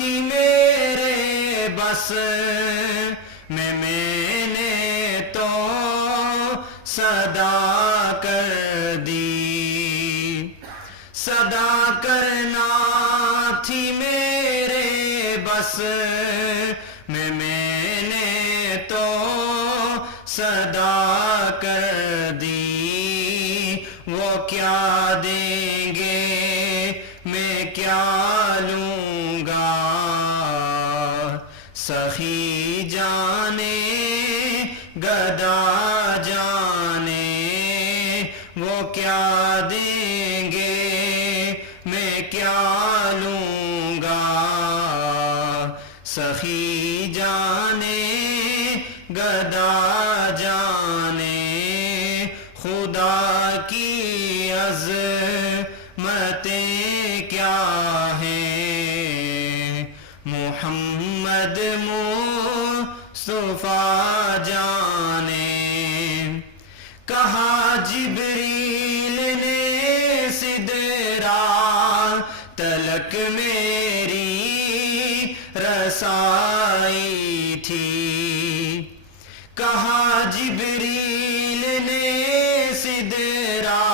تھی میرے بس میں نے تو صدا کر دی. صدا کرنا تھی میرے بس میں نے تو صدا کر دی. وہ کیا دیں گے میں کیا لوں گا, سخی جانے گدا جانے. وہ کیا دیں گے میں کیا لوں گا, سخی جانے گدا جانے. خدا کی عظمتیں کیا ہیں, محمد مصطفیٰ جانے. کہا جبریل نے سدرا تلک میری رسائی تھی. کہا جبریل نے سدرا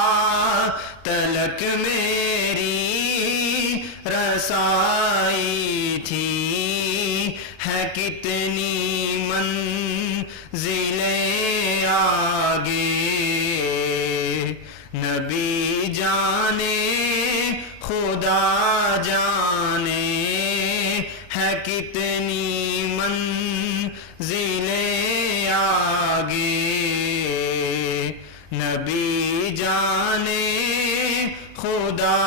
تلک میری رسائی تھی. ہے کتنی منزلیں آگے نبی جانے خدا جانے. ہے کتنی منزلیں آگے نبی جانے خدا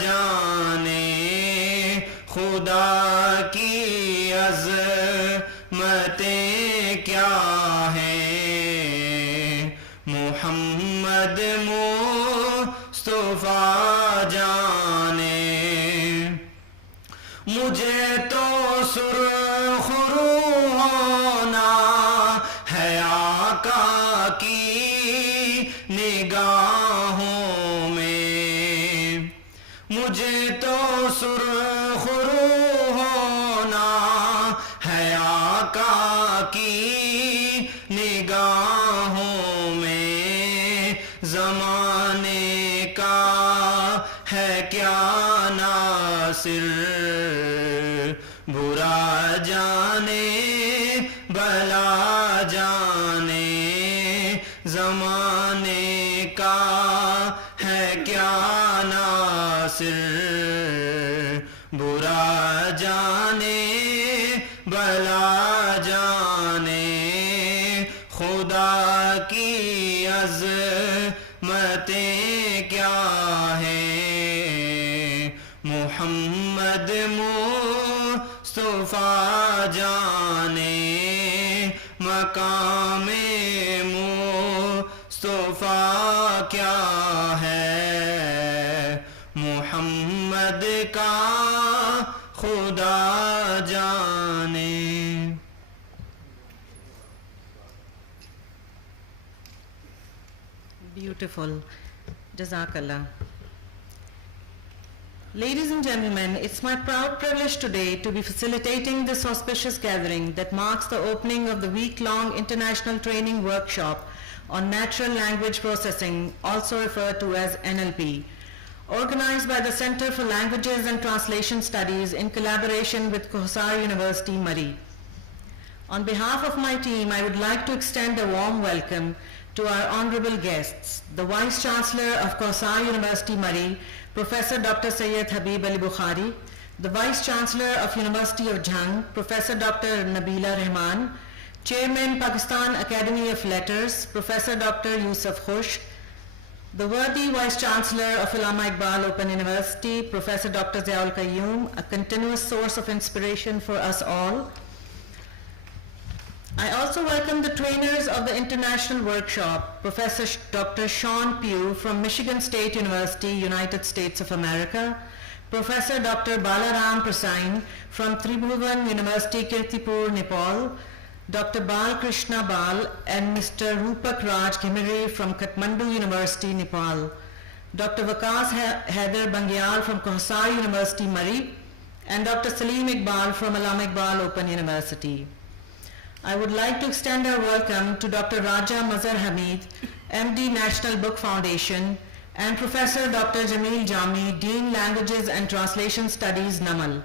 جانے. خدا کی عظمتیں کیا ہیں, محمد مصطفیٰ جانے. مجھے تو سرخ رو ہونا ہے آقا کی نگاہوں میں. مجھے تو سرخ رو ہونا ہے آقا کی نگاہوں میں. زمانے کا ہے کیا ناصر, برا جانے بھلا جانے. زمانے کا ہے کیا ناصر, برا جانے بھلا جانے. خدا کی عظمتیں کیا ہیں, محمد مصطفیٰ جانے. مقام مصطفیٰ کیا ہے, محمد کا خدا جانے. Beautiful. Jazakallah. Ladies and gentlemen, it's my proud privilege today to be facilitating this auspicious gathering that marks the opening of the week-long international training workshop on natural language processing, also referred to as NLP, organized by the Center for Languages and Translation Studies in collaboration with Kohsar University, Murray. On behalf of my team, I would like to extend a warm welcome to our honorable guests, the Vice Chancellor of Kohsar University, Murray, Professor Dr. Sayyid Habib Ali Bukhari, the Vice Chancellor of University of Jhang, Professor Dr. Nabila Rahman, Chairman, Pakistan Academy of Letters, Professor Dr. Yusuf Khush, the worthy Vice Chancellor of Allama Iqbal Open University, Professor Dr. Ziaul Qayyum, a continuous source of inspiration for us all. I also welcome the trainers of the international workshop, Professor Dr. Sean Pugh from Michigan State University, United States of America, Professor Dr. Balaram Prasad from Tribhuvan University, Kirtipur, Nepal, Dr. Bal Krishna Bal and Mr. Rupak Raj Khimiri from Kathmandu University, Nepal, Dr. Vikas Haider Bangyal from Kohsar University, Murray, and Dr. Salim Iqbal from Allama Iqbal Open University. I would like to extend our welcome to Dr. Raja Mazhar Hamid, MD National Book Foundation, and Professor Dr. Jamil Jami, Dean Languages and Translation Studies, NAMAL.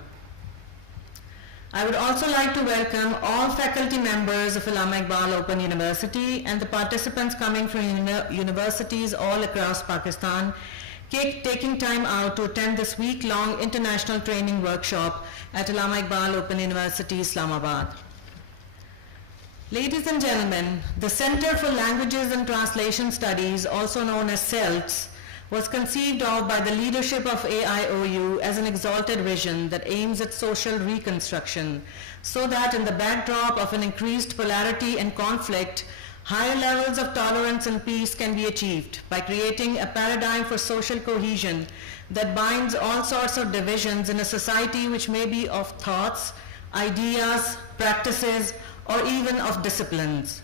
I would also like to welcome all faculty members of Allama Iqbal Open University and the participants coming from universities all across Pakistan, taking time out to attend this week-long international training workshop at Allama Iqbal Open University, Islamabad. Ladies and gentlemen, the Center for Languages and Translation Studies, also known as CELTS, was conceived of by the leadership of AIOU as an exalted vision that aims at social reconstruction, so that in the backdrop of an increased polarity and conflict, higher levels of tolerance and peace can be achieved by creating a paradigm for social cohesion that binds all sorts of divisions in a society which may be of thoughts, ideas, practices, or even of disciplines.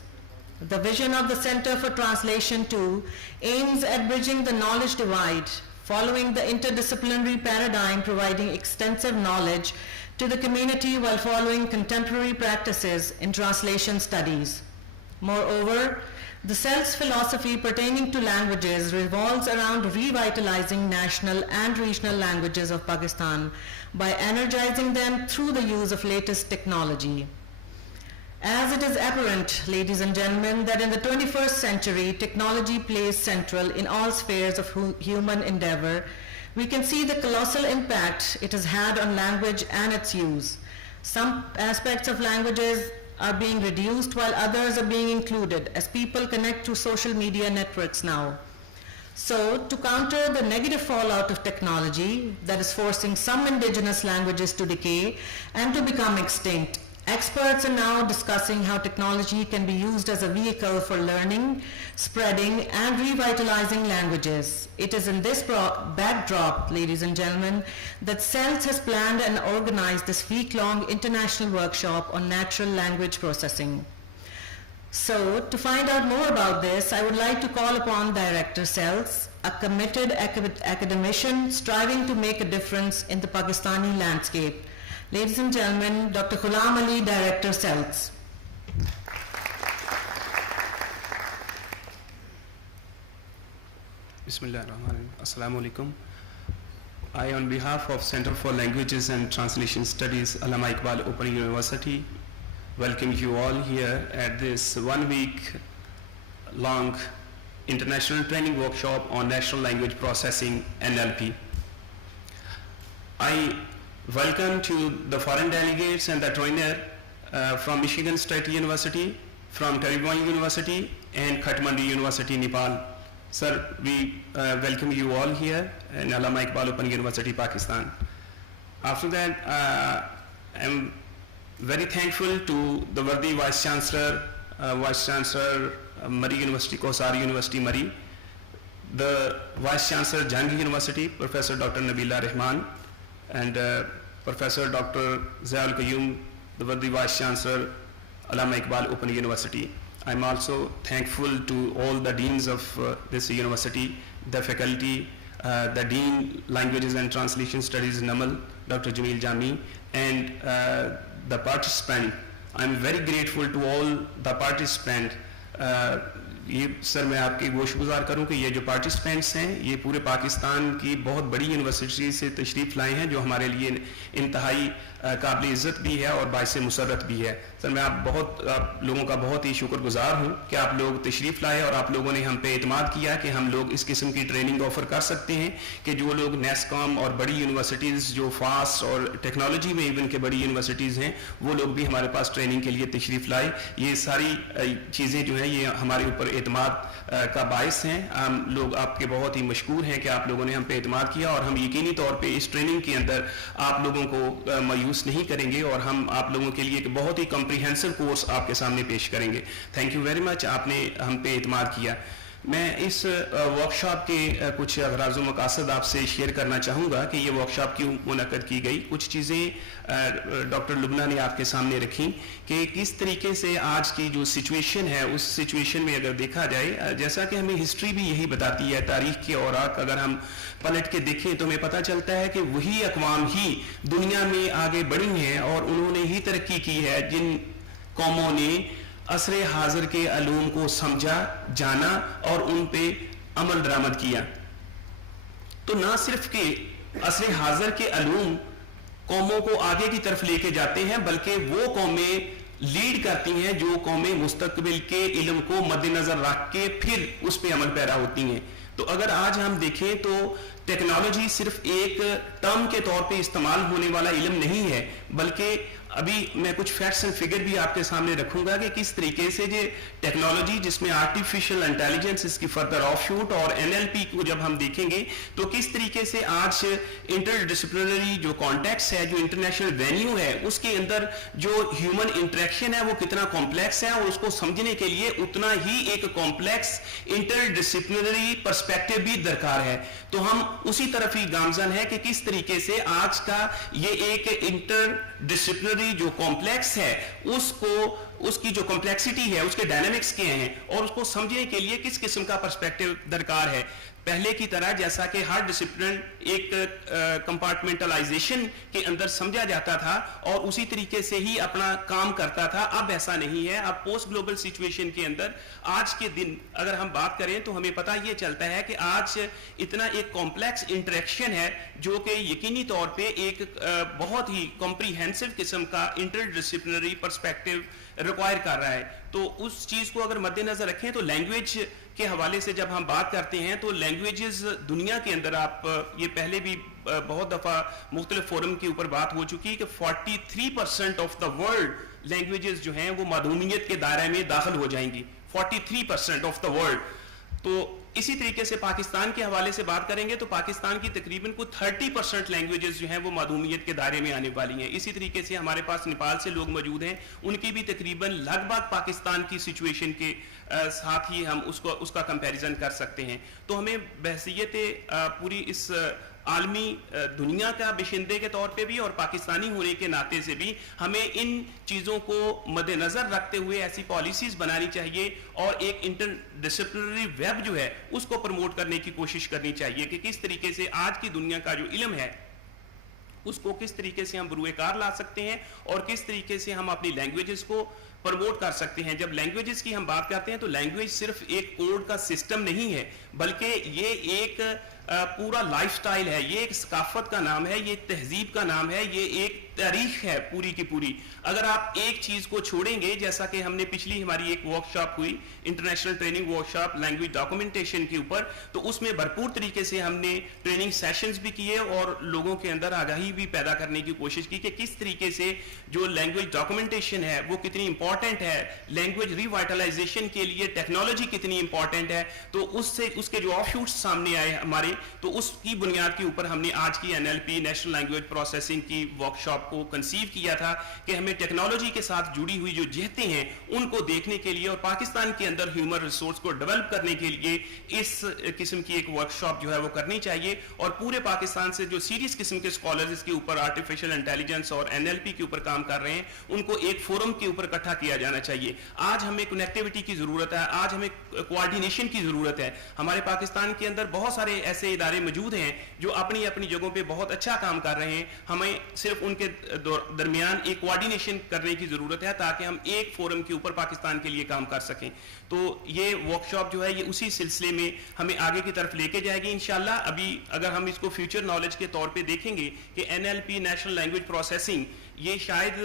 The vision of the Center for Translation too aims at bridging the knowledge divide, following the interdisciplinary paradigm providing extensive knowledge to the community while following contemporary practices in translation studies. Moreover, the CELTS philosophy pertaining to languages revolves around revitalizing national and regional languages of Pakistan by energizing them through the use of latest technology. As it is apparent, ladies and gentlemen, that in the 21st century, technology plays central in all spheres of human endeavor, we can see the colossal impact it has had on language and its use. Some aspects of languages are being reduced while others are being included as people connect to social media networks now. So, to counter the negative fallout of technology that is forcing some indigenous languages to decay and to become extinct, experts are now discussing how technology can be used as a vehicle for learning, spreading, and revitalizing languages. It is in this backdrop, ladies and gentlemen, that CELTS has planned and organized this week-long international workshop on natural language processing. So, to find out more about this, I would like to call upon Director CELTS, a committed academician striving to make a difference in the Pakistani landscape. Ladies and gentlemen, Dr. Ghulam Ali, Director CELTS. Bismillahirrahmanirrahim. Assalamu alaikum. I, on behalf of Center for Languages and Translation Studies, Allama Iqbal Open University, welcome you all here at this 1 week long international training workshop on natural language processing, NLP. I welcome to the foreign delegates and the trainer from Michigan State University, from Pervaiz University and Kathmandu University, Nepal. Sir, we welcome you all here in Allama Iqbal Open University, Pakistan. After that, I'm very thankful to the worthy Vice Chancellor Murray University, Kosar University, Murray, the Vice Chancellor Jhangi University, Professor Dr. Nabila Rahman, and Professor Dr. Zayal Qayyum, the worthy Vice Chancellor, Allama Iqbal Open University. I'm also thankful to all the deans of this university, the faculty, the Dean Languages and Translation Studies, NAMAL, Dr. Jamil Jami, and the participant. I'm very grateful to all the participants. ये sir मैं आपके गोशगुजार करूं कि ये जो participants हैं ये पूरे पाकिस्तान की बहुत बड़ी यूनिवर्सिटी से तशरीफ़ लाए हैं जो हमारे लिए इंतहाई काबिल इज़्ज़त भी है और बाइस मुसर्रत भी है। सर मैं आप लोगों का बहुत ही शुक्रगुजार हूं कि आप लोग तशरीफ़ लाए और आप लोगों ने हम पे एतमाद किया कि हम लोग इस किस्म की ट्रेनिंग ऑफ़र कर सकते हैं कि जो लोग नेस्कॉम और बड़ी यूनिवर्सिटीज़ जो फास्ट और टेक्नोलॉजी में इवन के बड़ी यूनिवर्सिटीज़ हैं वो लोग भी हमारे पास ट्रेनिंग के लिए तशरीफ़ लाए। ये सारी चीज़ें जो हैं ये हमारे ऊपर एतमाद का बाइस हैं। हम लोग आपके बहुत ही मशकूर हैं कि आप लोगों ने हम पे एतमाद किया और हम यकीनी तौर पे इस ट्रेनिंग के अंदर आप लोगों को मायूस नहीं करेंगे और हम आप लोगों के लिए एक बहुत ही कम्प्रीहेंसिव कोर्स आपके सामने पेश करेंगे। थैंक यू वेरी मच, आपने हम पे एतमाद किया। میں اس ورکشاپ کے کچھ اغراض و مقاصد آپ سے شیئر کرنا چاہوں گا کہ یہ ورکشاپ کیوں منعقد کی گئی. کچھ چیزیں ڈاکٹر لبنہ نے آپ کے سامنے رکھیں کہ کس طریقے سے آج کی جو سچویشن ہے اس سچویشن میں اگر دیکھا جائے, جیسا کہ ہمیں ہسٹری بھی یہی بتاتی ہے, تاریخ کے اوراق اگر ہم پلٹ کے دیکھیں تو ہمیں پتہ چلتا ہے کہ وہی اقوام ہی دنیا میں آگے بڑھی ہیں اور انہوں نے ہی ترقی کی ہے جن قوموں نے عصر حاضر کے علوم کو سمجھا, جانا اور ان پہ عمل درآمد کیا. تو نہ صرف کہ عصر حاضر کے علوم قوموں کو آگے کی طرف لے کے جاتے ہیں بلکہ وہ قومیں لیڈ کرتی ہیں جو قومیں مستقبل کے علم کو مد نظر رکھ کے پھر اس پہ عمل پیرا ہوتی ہیں. تو اگر آج ہم دیکھیں تو ٹیکنالوجی صرف ایک ٹرم کے طور پہ استعمال ہونے والا علم نہیں ہے, بلکہ ابھی میں کچھ فیکٹس اینڈ فگر بھی آپ کے سامنے رکھوں گا کہ کس طریقے سے یہ ٹیکنالوجی جس میں آرٹیفیشل انٹیلیجنس اس کی فردر آف شوٹ اور NLP کو جب ہم دیکھیں گے تو کس طریقے سے آج انٹر ڈسپلنری جو کانٹیکس ہے, جو انٹرنیشنل وینیو ہے, اس کے اندر جو ہیومن انٹریکشن ہے وہ کتنا کمپلیکس ہے اور اس کو سمجھنے کے لیے اتنا ہی ایک کمپلیکس انٹر ڈسپلنری پرسپیکٹو بھی درکار ہے. تو ہم اسی طرف ہی گامزن ہے کہ کس طریقے سے آج کا یہ ایک انٹر ڈسپلنری جو کمپلیکس ہے اس کی جو کمپلیکسٹی ہے, اس کے ڈائنامکس کیا ہیں اور اس کو سمجھنے کے لیے کس قسم کا پرسپیکٹو درکار ہے. پہلے کی طرح جیسا کہ ہر ڈسپلن ایک کمپارٹمنٹلائزیشن کے اندر سمجھا جاتا تھا اور اسی طریقے سے ہی اپنا کام کرتا تھا, اب ایسا نہیں ہے. اب پوسٹ گلوبل سچویشن کے اندر آج کے دن اگر ہم بات کریں تو ہمیں پتہ یہ چلتا ہے کہ آج اتنا ایک کمپلیکس انٹریکشن ہے جو کہ یقینی طور پہ ایک بہت ہی کمپریہنسو قسم کا انٹر ڈسپلنری پرسپیکٹو ریکوائر کر رہا ہے. تو اس چیز کو اگر مد نظر رکھیں تو لینگویج کے حوالے سے جب ہم بات کرتے ہیں تو لینگویجز دنیا کے اندر, آپ یہ پہلے بھی بہت دفعہ مختلف فورم کے اوپر بات ہو چکی ہے کہ 43% آف دا ورلڈ لینگویجز جو ہیں وہ معدومیت کے دائرے میں داخل ہو جائیں گی. 43% آف دا ورلڈ. تو اسی طریقے سے پاکستان کے حوالے سے بات کریں گے تو پاکستان کی تقریباً کو 30% لینگویجز جو ہیں وہ معدومیت کے دائرے میں آنے والی ہیں. اسی طریقے سے ہمارے پاس نیپال سے لوگ موجود ہیں, ان کی بھی تقریباً لگ بھگ پاکستان کی سچویشن کے ساتھ ہی ہم اس کا کمپیریزن کر سکتے ہیں. تو ہمیں بحثیت پوری اس عالمی دنیا کا بشندے کے طور پہ بھی اور پاکستانی ہونے کے ناطے سے بھی ہمیں ان چیزوں کو مد نظر رکھتے ہوئے ایسی پالیسیز بنانی چاہیے اور ایک انٹر ڈسپلنری ویب جو ہے اس کو پروموٹ کرنے کی کوشش کرنی چاہیے کہ کس طریقے سے آج کی دنیا کا جو علم ہے اس کو کس طریقے سے ہم بروئے کار لا سکتے ہیں اور کس طریقے سے ہم اپنی لینگویجز کو پروموٹ کر سکتے ہیں. جب لینگویجز کی ہم بات کرتے ہیں تو لینگویج صرف ایک کوڈ کا سسٹم نہیں ہے بلکہ یہ ایک پورا لائف سٹائل ہے, یہ ایک ثقافت کا نام ہے, یہ تہذیب کا نام ہے, یہ ایک تاریخ ہے پوری کی پوری. اگر آپ ایک چیز کو چھوڑیں گے, جیسا کہ ہم نے پچھلی ہماری ایک ورکشاپ ہوئی international training workshop language documentation کے اوپر, تو اس میں بھرپور طریقے سے ہم نے ٹریننگ سیشنز بھی کیے اور لوگوں کے اندر آگاہی بھی پیدا کرنے کی کوشش کی کہ کس طریقے سے جو لینگویج ڈاکومنٹیشن ہے وہ کتنی امپورٹنٹ ہے, لینگویج ریوائٹلائزیشن کے لیے ٹیکنالوجی کتنی امپورٹنٹ ہے. تو اس کے جو آف شوٹس سامنے آئے ہمارے, تو اس کی بنیاد کے اوپر ہم نے آج کی NLP نیشنل لینگویج پروسیسنگ کی ورکشاپ کو کنسیو کیا تھا کہ ہمیں ٹیکنالوجی کے ساتھ جڑی ہوئی جو جہتیں ہیں ان کو دیکھنے کے لیے اور پاکستان کے اندر ہیومن ریسورس کو ڈیولپ کرنے کے لیے اس قسم کی ایک ورکشاپ جو ہے وہ کرنی چاہیے. اور پورے پاکستان سے جو سیریس قسم کے اسکالرز اس کے اوپر آرٹیفیشل انٹیلیجنس اور NLP کے اوپر کام کر رہے ہیں ان کو ایک فورم کے اوپر اکٹھا کیا جانا چاہیے. آج ہمیں کنیکٹیوٹی کی ضرورت ہے, آج ہمیں کوآرڈینیشن کی ضرورت ہے. ہمارے پاکستان کے اندر بہت سارے ایسے ادارے موجود ہیں جو اپنی اپنی جگہوں پہ بہت اچھا کام کر رہے ہیں, ہمیں صرف ان کے درمیان ایک کوآرڈینیشن کرنے کی ضرورت ہے تاکہ ہم ایک فورم کے اوپر پاکستان کے لیے کام کر سکیں. تو یہ ورکشاپ جو ہے یہ اسی سلسلے میں ہمیں آگے کی طرف لے کے جائے گی انشاءاللہ. ابھی اگر ہم اس کو فیوچر نالج کے طور پہ دیکھیں گے کہ NLP نیشنل لینگویج پروسیسنگ یہ شاید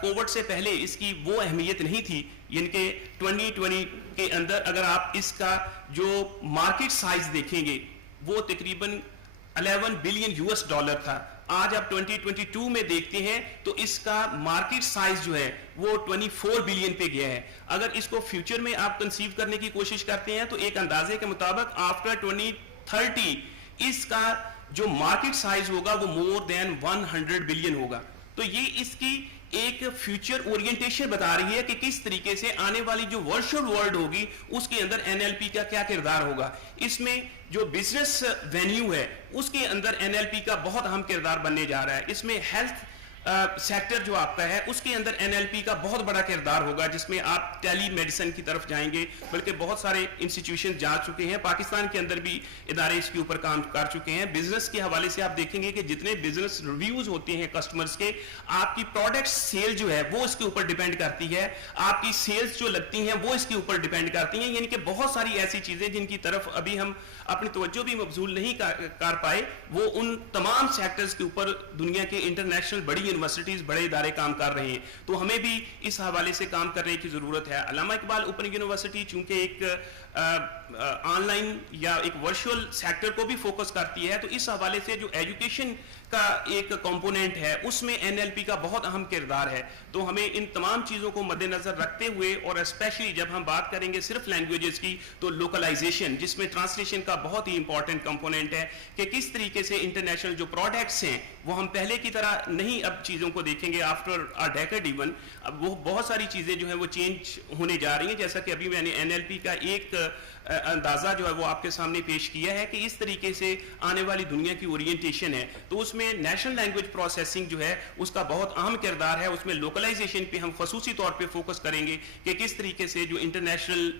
کووڈ سے پہلے اس کی وہ اہمیت نہیں تھی, یعنی کہ 2020 کے اندر اگر آپ اس کا جو مارکیٹ سائز دیکھیں گے وہ تقریباً $11 بلین تھا. آج آپ 2022 میں دیکھتے ہیں تو اس کا مارکیٹ سائز جو ہے وہ 24 بلین پہ گیا ہے. اگر اس کو فیوچر میں آپ کنسیو کرنے کی کوشش کرتے ہیں تو ایک اندازے کے مطابق آفٹر 2030 اس کا جو مارکیٹ سائز ہوگا وہ مور دین 100 بلین ہوگا. تو یہ اس کی ایک فیوچر اورینٹیشن بتا رہی ہے کہ کس طریقے سے آنے والی جو ورچوئل ورلڈ ہوگی اس کے اندر NLP کا کیا کردار ہوگا. اس میں جو بزنس وینیو ہے اس کے اندر NLP کا بہت اہم کردار بننے جا رہا ہے. اس میں ہیلتھ سیکٹر جو آپ کا ہے اس کے اندر NLP کا بہت بڑا کردار ہوگا, جس میں آپ ٹیلی میڈیسن کی طرف جائیں گے, بلکہ بہت سارے انسٹیٹیوشن جا چکے ہیں, پاکستان کے اندر بھی ادارے اس کے اوپر کام کر چکے ہیں. بزنس کے حوالے سے آپ دیکھیں گے کہ جتنے بزنس ریویوز ہوتے ہیں کسٹمرز کے, آپ کی پروڈکٹ سیل جو ہے وہ اس کے اوپر ڈیپینڈ کرتی ہے, آپ کی سیلز جو لگتی ہیں وہ اس کے اوپر ڈیپینڈ کرتی ہیں. یعنی کہ بہت ساری ایسی چیزیں جن کی طرف ابھی ہم اپنی توجہ بھی مبذول نہیں کر پائے, وہ ان تمام سیکٹرز کے اوپر دنیا کے انٹرنیشنل بڑی یونیورسٹیز بڑے ادارے کام کر رہے ہیں. تو ہمیں بھی اس حوالے سے کام کرنے کی ضرورت ہے. علامہ اقبال اوپن یونیورسٹی چونکہ ایک آن لائن یا ایک ورچوئل سیکٹر کو بھی فوکس کرتی ہے, تو اس حوالے سے جو ایجوکیشن کا ایک کمپوننٹ ہے اس میں NLP کا بہت اہم کردار ہے. تو ہمیں ان تمام چیزوں کو مد نظر رکھتے ہوئے, اور اسپیشلی جب ہم بات کریں گے صرف لینگویجز کی, تو لوکلائزیشن جس میں ٹرانسلیشن کا بہت ہی امپورٹنٹ کمپوننٹ ہے کہ کس طریقے سے انٹرنیشنل جو پروڈکٹس ہیں وہ ہم پہلے کی طرح نہیں اب چیزوں کو دیکھیں گے. آفٹر ا ڈیکیڈ ایون اب وہ بہت ساری چیزیں جو ہیں وہ چینج ہونے جا رہی ہیں, جیسا کہ ابھی میں نے NLP کا ایک اندازہ جو ہے وہ آپ کے سامنے پیش کیا ہے کہ اس طریقے سے آنے والی دنیا کی اورینٹیشن ہے. تو اس میں نیشنل لینگویج پروسیسنگ جو ہے اس کا بہت اہم کردار ہے. اس میں لوکلائزیشن پہ ہم خصوصی طور پہ فوکس کریں گے کہ کس طریقے سے جو انٹرنیشنل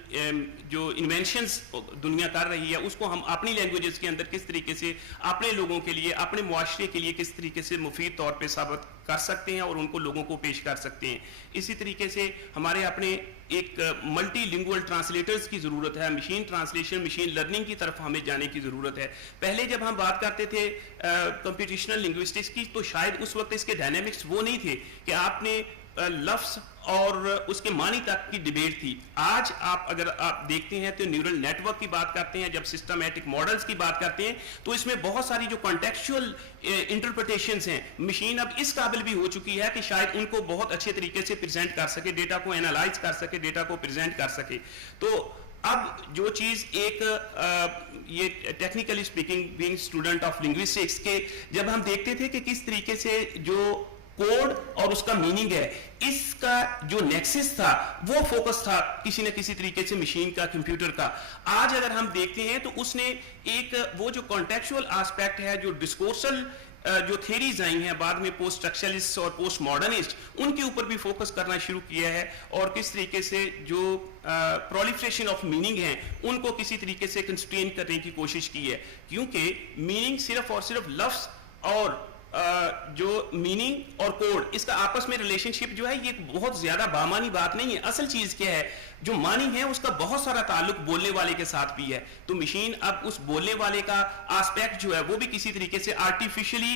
جو انوینشنز دنیا کر رہی ہے اس کو ہم اپنی لینگویجز کے اندر کس طریقے سے اپنے لوگوں کے لیے, اپنے معاشرے کے لیے کس طریقے سے مفید طور پہ ثابت کر سکتے ہیں اور ان کو لوگوں کو پیش کر سکتے ہیں. اسی طریقے سے ہمارے اپنے ایک ملٹی لنگوئل ٹرانسلیٹرز کی ضرورت ہے. مشین ٹرانسلیشن, مشین لرننگ کی طرف ہمیں جانے کی ضرورت ہے. پہلے جب ہم بات کرتے تھے کمپیوٹیشنل لنگوسٹکس کی, تو شاید اس وقت اس کے ڈائنامکس وہ نہیں تھے کہ آپ نے لفظ اور اس کے معنی تک کی ڈیبیٹ تھی. آج اگر آپ دیکھتے ہیں تو نیورل نیٹ ورک کی بات کرتے ہیں, جب سسٹمیٹک ماڈلز کی بات کرتے ہیں, تو اس میں بہت ساری جو کانٹیکسچوئل انٹرپریٹیشنز ہیں, مشین اب اس قابل بھی ہو چکی ہے کہ شاید ان کو بہت اچھے طریقے سے پریزنٹ کر سکے, ڈیٹا کو اینالائز کر سکے, ڈیٹا کو پریزنٹ کر سکے. تو اب جو چیز ایک یہ technically speaking being student of linguistics کے جب ہم دیکھتے تھے کہ کس طریقے سے جو کوڈ اور اس کا میننگ ہے, اس کا جو نیکسس تھا وہ فوکس تھا کسی نہ کسی طریقے سے مشین کا, کمپیوٹر کا. آج اگر ہم دیکھتے ہیں تو اس نے ایک وہ جو کانٹیکچوئل آسپیکٹ ہے, جو ڈسکورسل جو تھیریز آئی ہیں بعد میں پوسٹ اسٹرکچرلسٹ اور پوسٹ ماڈرنسٹ, ان کے اوپر بھی فوکس کرنا شروع کیا ہے, اور کس طریقے سے جو پرولیفریشن آف میننگ ہیں ان کو کسی طریقے سے کنسٹرین کرنے کی کوشش کی ہے. کیونکہ میننگ صرف اور صرف لفظ اور جو میننگ اور کوڈ, اس کا آپس میں ریلیشن شپ جو ہے یہ بہت زیادہ بامانی بات نہیں ہے. اصل چیز کیا ہے, جو معنی ہے اس کا بہت سارا تعلق بولنے والے کے ساتھ بھی ہے. تو مشین اب اس بولنے والے کا آسپیکٹ جو ہے وہ بھی کسی طریقے سے آرٹیفیشلی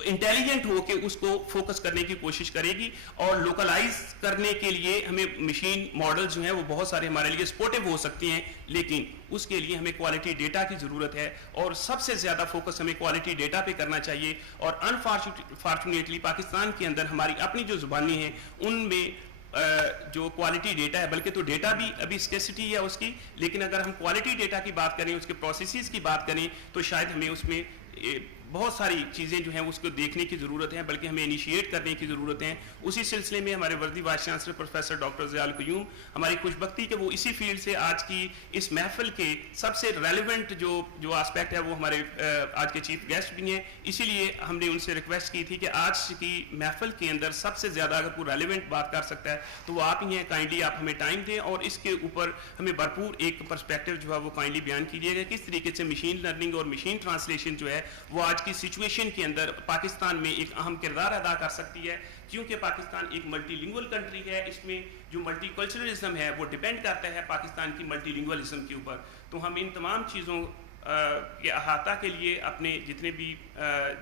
انٹیلیجنٹ ہو کے اس کو فوکس کرنے کی کوشش کرے گی, اور لوکلائز کرنے کے لیے ہمیں مشین ماڈل جو ہیں وہ بہت سارے ہمارے لیے سپورٹیو ہو سکتے ہیں, لیکن اس کے لیے ہمیں کوالٹی ڈیٹا کی ضرورت ہے, اور سب سے زیادہ فوکس ہمیں کوالٹی ڈیٹا پہ کرنا چاہیے. اور انفارچونیٹلی پاکستان کے اندر ہماری اپنی جو زبانیں ہیں ان میں جو کوالٹی ڈیٹا ہے, بلکہ تو ڈیٹا بھی ابھی اسکیسٹی ہے اس کی, لیکن اگر ہم کوالٹی ڈیٹا کی بات کریں, اس کے پروسیسز کی بات کریں, تو شاید ہمیں اس میں بہت ساری چیزیں جو ہیں اس کو دیکھنے کی ضرورت ہے, بلکہ ہمیں انیشیٹ کرنے کی ضرورت ہے. اسی سلسلے میں ہمارے وردی vice chancellor professor doctor Zia ul Qayyum, ہماری خوش بختی کہ وہ اسی فیلڈ سے آج کی اس محفل کے سب سے ریلیونٹ جو آسپیکٹ ہے وہ ہمارے آج کے چیف گیسٹ بھی ہیں. اسی لیے ہم نے ان سے ریکویسٹ کی تھی کہ آج کی محفل کے اندر سب سے زیادہ اگر کوئی ریلیونٹ بات کر سکتا ہے تو وہ آپ ہی ہیں. کائنڈلی آپ ہمیں ٹائم دیں اور اس کے اوپر ہمیں بھرپور ایک پرسپیکٹو جو ہے وہ کائنڈلی بیان کیجیے گا, کس طریقے سے مشین لرننگ اور مشین ٹرانسلیشن جو ہے وہ آج کی سچویشن کے اندر پاکستان میں ایک اہم کردار ادا کر سکتی ہے. کیونکہ پاکستان ایک ملٹی لنگول کنٹری ہے, اس میں جو ملٹی کلچرلزم ہے وہ ڈیپینڈ کرتا ہے پاکستان کی ملٹی لنگولزم کے اوپر. تو ہم ان تمام چیزوں کے احاطہ کے لیے اپنے جتنے بھی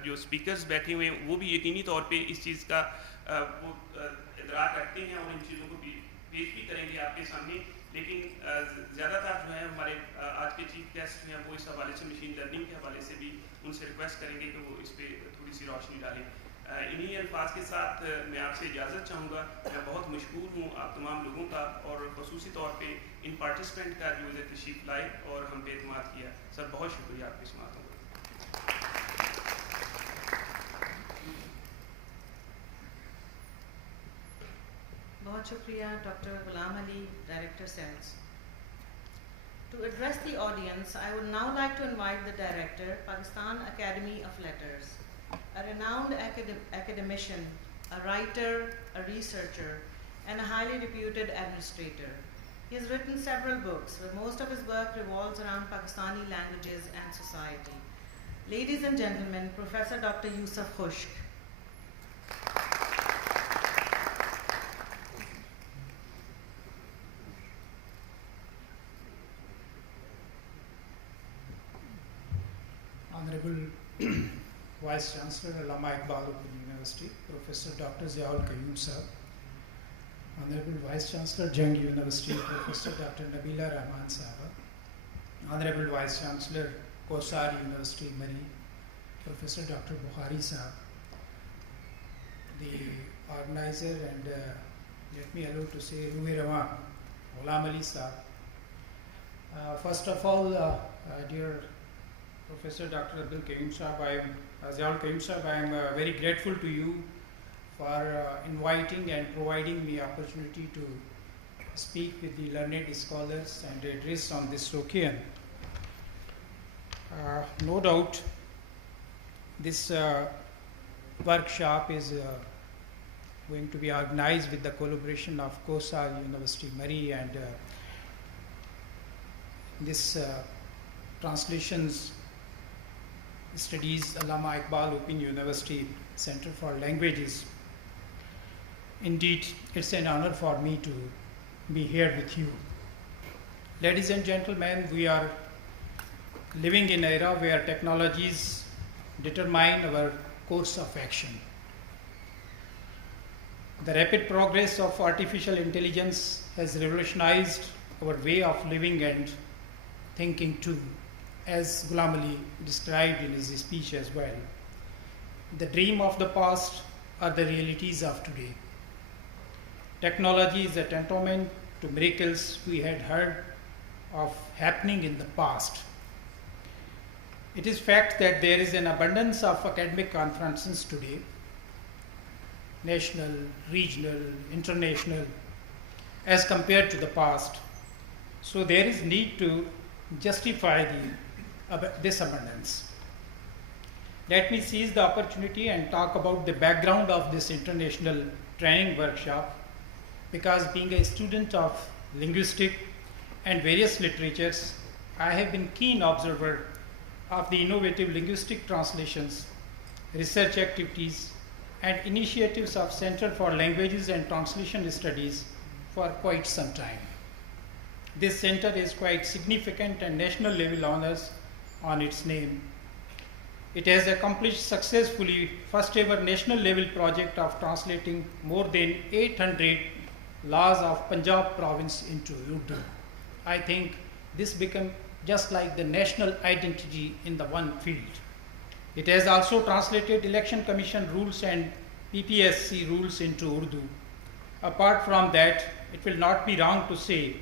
جو اسپیکرز بیٹھے ہوئے ہیں وہ بھی یقینی طور پہ اس چیز کا وہ ادراک رکھتے ہیں اور ان چیزوں کو بھی پیش بھی کریں گے آپ کے سامنے. لیکن زیادہ تر جو ہے ہمارے آج کے چیف گیسٹ جو ہیں وہ اس حوالے سے مشین لرننگ کے حوالے سے بھی ان سے ریکویسٹ کریں گے کہ وہ اس پہ تھوڑی سی روشنی ڈالیں. انہی الفاظ کے ساتھ میں آپ سے اجازت چاہوں گا. میں بہت مشکور ہوں آپ تمام لوگوں کا, اور خصوصی طور پہ ان پارٹیسپینٹ کا جو تشریف لائے اور ہم پہ اعتماد کیا. سر بہت شکریہ آپ کی سماعتوں کا. बहुत शुक्रिया Dr. Ghulam Ali, Director CELTS. To address the audience, I would now like to invite the Director, Pakistan Academy of Letters, a renowned academician, a writer, a researcher, and a highly reputed administrator. He has written several books, where most of his work revolves around Pakistani languages and society. Ladies and gentlemen, Professor Dr. Yusuf Khushk. Honorable Vice Chancellor Allama Iqbal Open University, Professor Dr. Ziaul Qayyum Sahab, Honorable Vice Chancellor Jang University, Professor Dr. Nabila Rahman Sahaba, Honorable Vice Chancellor Kosar University, Mari, Professor Dr. Bukhari Sahab, the organizer and let me allow to say Ruhi Rawa, Ghulam Ali Sahab. First of all, dear Professor Dr. Abdul Qayyum Sahab, Ziaul Qayyum Sahab, I am very grateful to you for inviting and providing me opportunity to speak with the learned scholars and address on this occasion. No doubt, this workshop is going to be organized with the collaboration of Kosar University, Mari, and this translations studies Allama Iqbal Open University Center for Languages. Indeed, it's an honor for me to be here with you. Ladies and gentlemen, we are living in an era where technologies determine our course of action. The rapid progress of artificial intelligence has revolutionized our way of living and thinking too, as Ghulam Ali described in his speech as well. The dream of the past are the realities of today. Technology is a tantamount to miracles we had heard of happening in the past. It is fact that there is an abundance of academic conferences today, national, regional, international, as compared to the past. So there is need to justify this abundance. Let me seize the opportunity and talk about the background of this international training workshop, because being a student of linguistic and various literatures, I have been keen observer of the innovative linguistic translations, research activities, and initiatives of Center for Languages and Translation Studies for quite some time. This center is quite significant and national level honors on its name. It has accomplished successfully first ever national level project of translating more than 800 laws of Punjab province into Urdu. I think this became just like the national identity in the one field. It has also translated Election Commission rules and PPSC rules into Urdu. Apart from that, it will not be wrong to say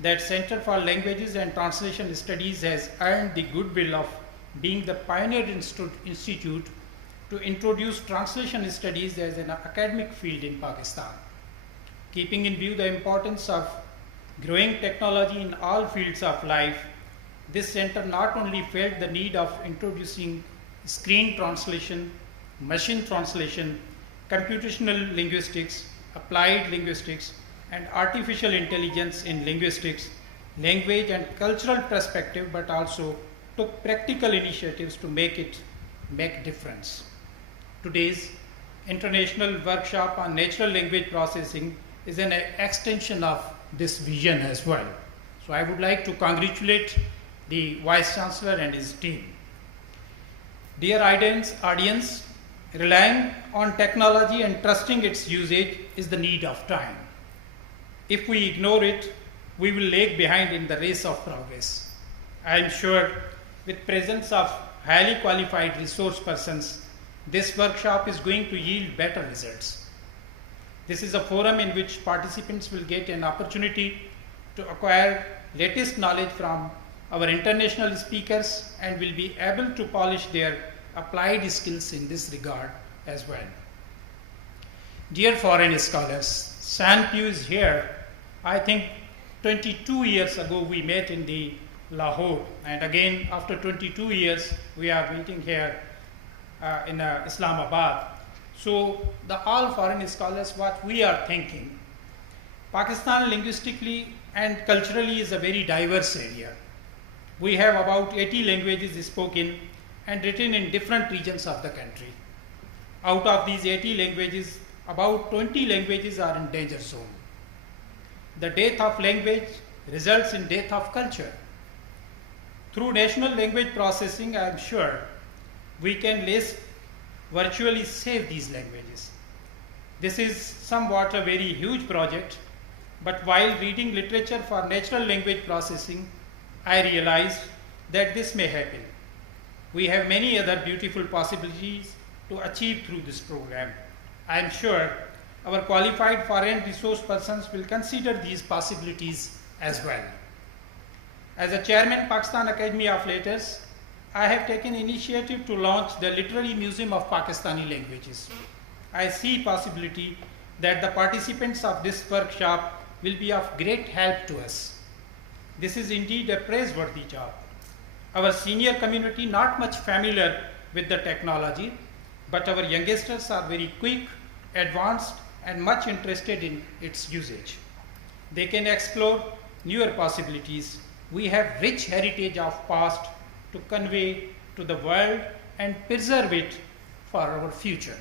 that Center for Languages and Translation Studies has earned the goodwill of being the pioneer institute to introduce translation studies as an academic field in Pakistan. Keeping in view the importance of growing technology in all fields of life, this center not only felt the need of introducing screen translation, machine translation, computational linguistics, applied linguistics, and artificial intelligence in linguistics, language and cultural perspective, but also took practical initiatives to make difference. Today's international workshop on natural language processing is an extension of this vision as well. So I would like to congratulate the Vice Chancellor and his team. Dear audience, relying on technology and trusting its usage is the need of time. If we ignore it, we will lag behind in the race of progress. I am sure with presence of highly qualified resource persons, this workshop is going to yield better results. This is a forum in which participants will get an opportunity to acquire latest knowledge from our international speakers and will be able to polish their applied skills in this regard as well. Dear foreign scholars, Sanpu is here. I think 22 years ago we met in the Lahore, and again after 22 years we are meeting here in Islamabad. So all foreign scholars, what we are thinking, Pakistan linguistically and culturally is a very diverse area. We have about 80 languages spoken and written in different regions of the country. Out of these 80 languages, about 20 languages are in danger zone. The death of language results in death of culture. Through national language processing, I am sure we can virtually save these languages. This is somewhat a very huge project, but while reading literature for natural language processing, I realized that this may happen. We have many other beautiful possibilities to achieve through this program. I am sure our qualified foreign resource persons will consider these possibilities as well. As a chairman Pakistan Academy of Letters, I have taken initiative to launch the Literary Museum of Pakistani Languages. I see possibility that the participants of this workshop will be of great help to us. This is indeed a praiseworthy job. Our senior community not much familiar with the technology, but our youngsters are very quick, advanced, and much interested in its usage. They can explore newer possibilities. We have rich heritage of past to convey to the world and preserve it for our future.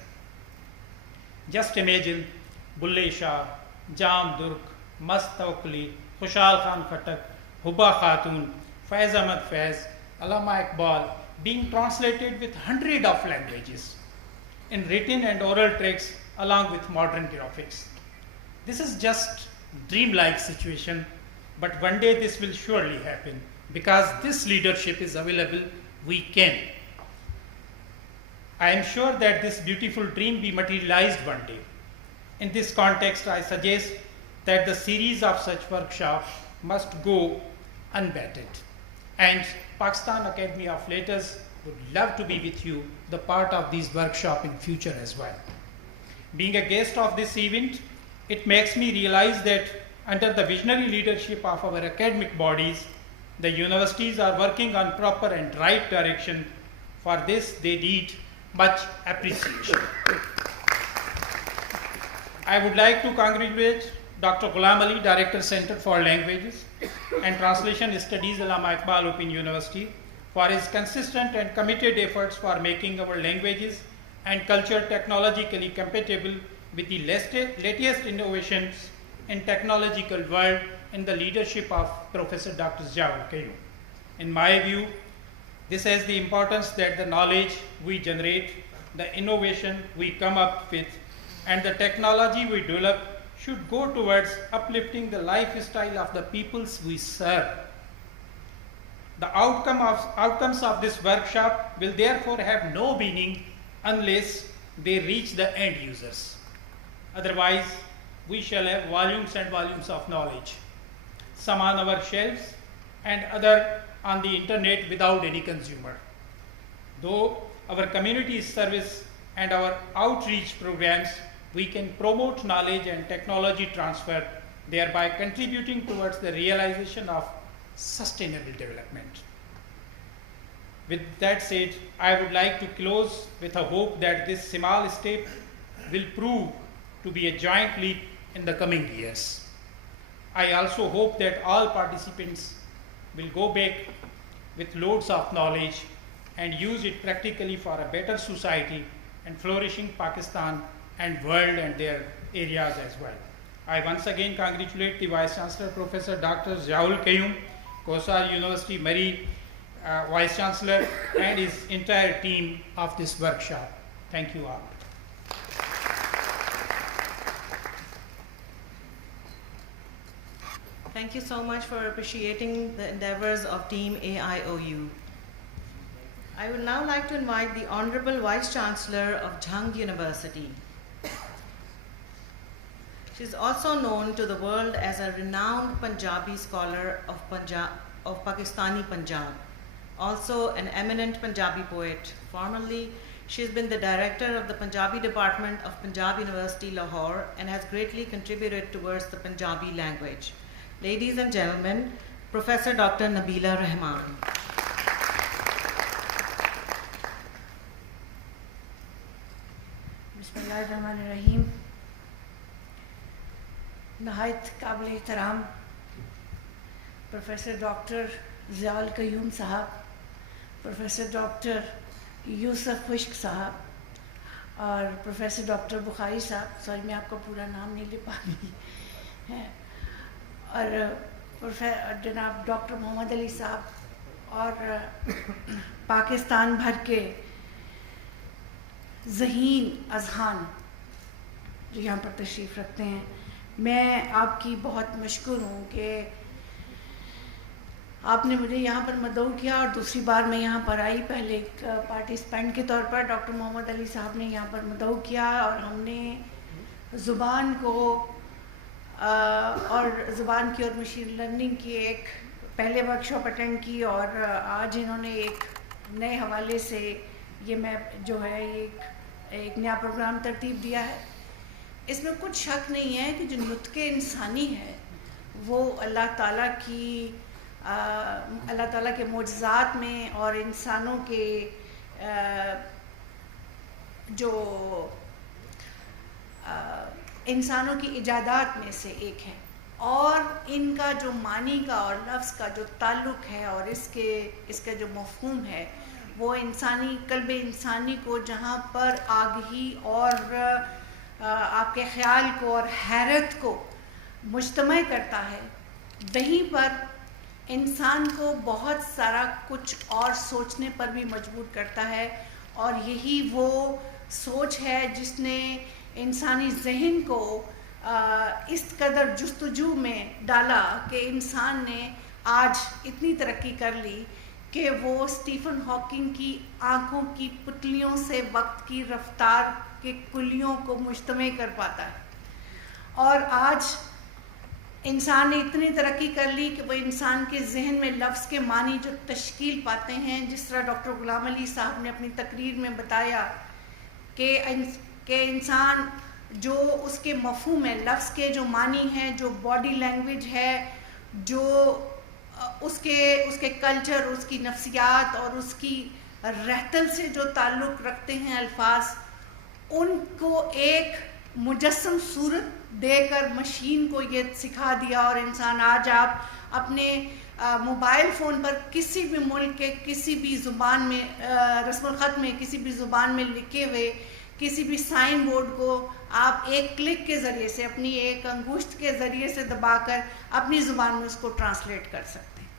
Just imagine Bulle Shah, Jam Durg, Mast Tawakli, Khushal Khan Khattak, Hubba Khatun, Faiz Ahmad Faiz, Allama Iqbal being translated with hundreds of languages in written and oral texts along with modern graphics. This is just dreamlike situation, but one day this will surely happen. Because this leadership is available, we can. I am sure that this beautiful dream be materialized one day. In this context, I suggest that the series of such workshops must go unbatted. And Pakistan Academy of Letters would love to be with you, the part of these workshops in future as well. Being a guest of this event, it makes me realize that under the visionary leadership of our academic bodies, the universities are working on proper and right direction. For this, they need much appreciation. I would like to congratulate Dr. Ghulam Ali, Director Center for Languages and Translation Studies, Allama Iqbal Open University, for his consistent and committed efforts for making our languages and culture technologically compatible with the latest innovations in technological world in the leadership of Professor Dr. AIOU. In my view, this has the importance that the knowledge we generate, the innovation we come up with, and the technology we develop should go towards uplifting the lifestyle of the peoples we serve. The outcomes of this workshop will therefore have no meaning unless they reach the end users. Otherwise, we shall have volumes and volumes of knowledge, some on our shelves and other on the internet without any consumer. Though our community service and our outreach programs, we can promote knowledge and technology transfer, thereby contributing towards the realization of sustainable development. With that said, I would like to close with a hope that this small step will prove to be a giant leap in the coming years. I also hope that all participants will go back with loads of knowledge and use it practically for a better society and flourishing Pakistan and world and their areas as well. I once again congratulate the Vice Chancellor Professor Dr. Ziaul Qayyum, Kosar University Murray Vice Chancellor, and his entire team of this workshop. Thank you all. Thank you so much for appreciating the endeavors of Team AIOU. I would now like to invite the Honorable Vice Chancellor of Jhang University. She is also known to the world as a renowned Punjabi scholar of Pakistani Punjab, also an eminent Punjabi poet. Formerly, She has been the director of the Punjabi department of Punjab University, Lahore, and has greatly contributed towards the Punjabi language. Ladies and gentlemen, Professor Dr. Nabila Rahman. बिस्मिल्लाहिर्रहमानिर्रहीम. नहायत काबिल एहतराम professor doctor Ziaul Qayyum साहब, professor doctor Yusuf खुश्क साहब और professor doctor Bukhari साहब, sorry मैं आपका पूरा नाम नहीं ले पा रही है, और जनाब डॉक्टर मोहम्मद अली साहब और पाकिस्तान भर के ज़हीन अज़हान जो यहाँ पर तशरीफ़ रखते हैं. मैं आपकी बहुत मशकूर हूँ कि आपने मुझे यहाँ पर मदऊ किया और दूसरी बार मैं यहाँ पर आई. पहले एक पार्टिसिपेंट के तौर पर डॉक्टर मोहम्मद अली साहब ने यहाँ पर मदऊ किया और हमने ज़ुबान को और ज़ुबान की और मशीन लर्निंग की एक पहले वर्कशॉप अटेंड की और आज इन्होंने एक नए हवाले से ये मैं जो है एक नया प्रोग्राम तरतीब दिया है. इसमें कुछ शक नहीं है कि जो नुत्क़े इंसानी है वो अल्लाह ताला के मोजज़ात में और इंसानों के जो इंसानों की इजादात में से एक है और इनका जो मानी का और लफ्ज़ का जो ताल्लुक़ है और इसका जो मफ़हूम है वो इंसानी क़ल्ब इंसानी को जहाँ पर आगही और आपके ख़्याल को और हैरत को मुज्तमा करता है, वहीं पर इंसान को बहुत सारा कुछ और सोचने पर भी मजबूर करता है. और यही वो सोच है जिसने इंसानी ज़हन को इस कदर जुस्तजू में डाला कि इंसान ने आज इतनी तरक्की कर ली कि वो स्टीफन हॉकिंग की आँखों की पुतलियों से वक्त की रफ्तार के कुलियों को मुज्तमा कर पाता है. और आज इंसान ने इतनी तरक्की कर ली कि वो इंसान के जहन में लफ्ज़ के मानी जो तश्कील पाते हैं, जिस तरह डॉक्टर गुलाम अली साहब ने अपनी तकरीर में बताया कि इंसान जो उसके मफ़हूम है, लफ्ज़ के जो मानी हैं, जो बॉडी लैंग्वेज है, जो उसके कल्चर, उसकी नफ्सियात और उसकी रहतल से जो ताल्लुक़ रखते हैं अल्फाज, उनको एक मुजस्सम सूरत देकर मशीन को ये सिखा दिया. और इंसान आज आप अपने मोबाइल फ़ोन पर किसी भी मुल्क के किसी भी ज़ुबान में रस्मुल ख़त में किसी भी ज़ुबान में लिखे हुए किसी भी साइन बोर्ड को आप एक क्लिक के ज़रिए से, अपनी एक अंगुश्त के ज़रिए से दबाकर अपनी ज़ुबान में उसको ट्रांसलेट कर सकते हैं.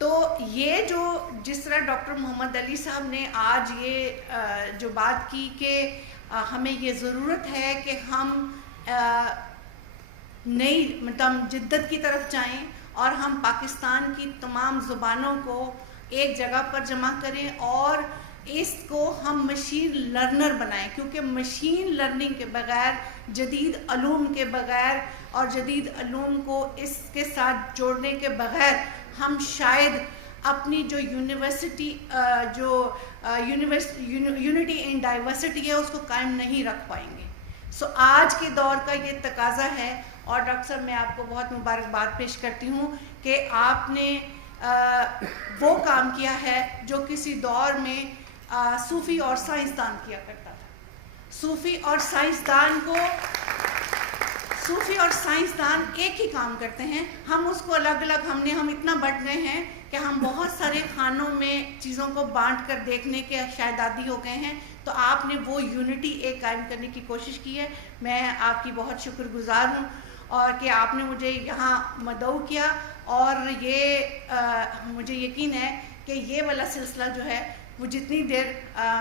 तो ये जो जिस तरह डॉक्टर मोहम्मद अली साहब ने आज ये जो बात की कि हमें ये ज़रूरत है कि हम नई मतलब जिद्दत की तरफ जाएं और हम पाकिस्तान की तमाम ज़ुबानों को एक जगह पर जमा करें और इसको हम मशीन लर्नर बनाएं, क्योंकि मशीन लर्निंग के बग़ैर, जदीद अलूम के बग़ैर और जदीद अलूम को इसके साथ जोड़ने के बग़ैर हम शायद अपनी जो यूनिवर्सिटी यूनिटी इन डाइवर्सिटी है उसको कायम नहीं रख पाएंगे. सो आज के दौर का ये तकाज़ा है. और डॉक्टर साहब मैं आपको बहुत मुबारकबाद पेश करती हूँ कि आपने वो काम किया है जो किसी दौर में सूफ़ी और साइंसदान किया करता था. सूफ़ी और साइंसदान एक ही काम करते हैं, हम उसको अलग अलग हम इतना बट गए हैं कि हम बहुत सारे खानों में चीज़ों को बांट कर देखने के शायद आदी हो गए हैं. तो आपने वो यूनिटी एक कायम करने की कोशिश की है. मैं आपकी बहुत शुक्रगुज़ार हूँ और कि आपने मुझे यहाँ मदऊ किया. और ये मुझे यकीन है कि ये वाला सिलसिला जो है वो जितनी देर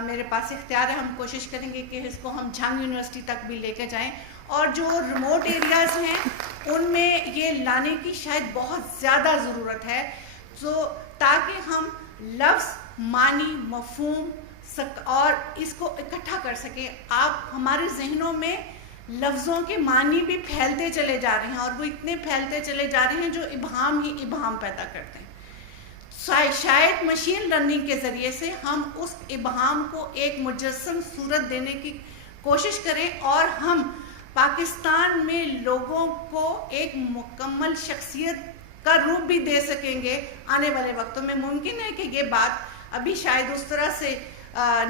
मेरे पास इख्तियार है, हम कोशिश करेंगे कि इसको हम झांग यूनिवर्सिटी तक भी लेके जाएं. और जो रिमोट एरियाज़ हैं उनमें ये लाने की शायद बहुत ज़्यादा ज़रूरत है, तो ताकि हम लफ्ज़, मानी, मफ़हूम और इसको इकट्ठा कर सकें. आप हमारे जहनों में लफ्ज़ों के मानी भी फैलते चले जा रहे हैं और वो इतने फैलते चले जा रहे हैं जो इबहाम ही इबहाम पैदा करते हैं. شاید مشین لرننگ کے ذریعے سے ہم اس ابہام کو ایک مجسم صورت دینے کی کوشش کریں اور ہم پاکستان میں لوگوں کو ایک مکمل شخصیت کا روپ بھی دے سکیں گے آنے والے وقتوں میں. ممکن ہے کہ یہ بات ابھی شاید اس طرح سے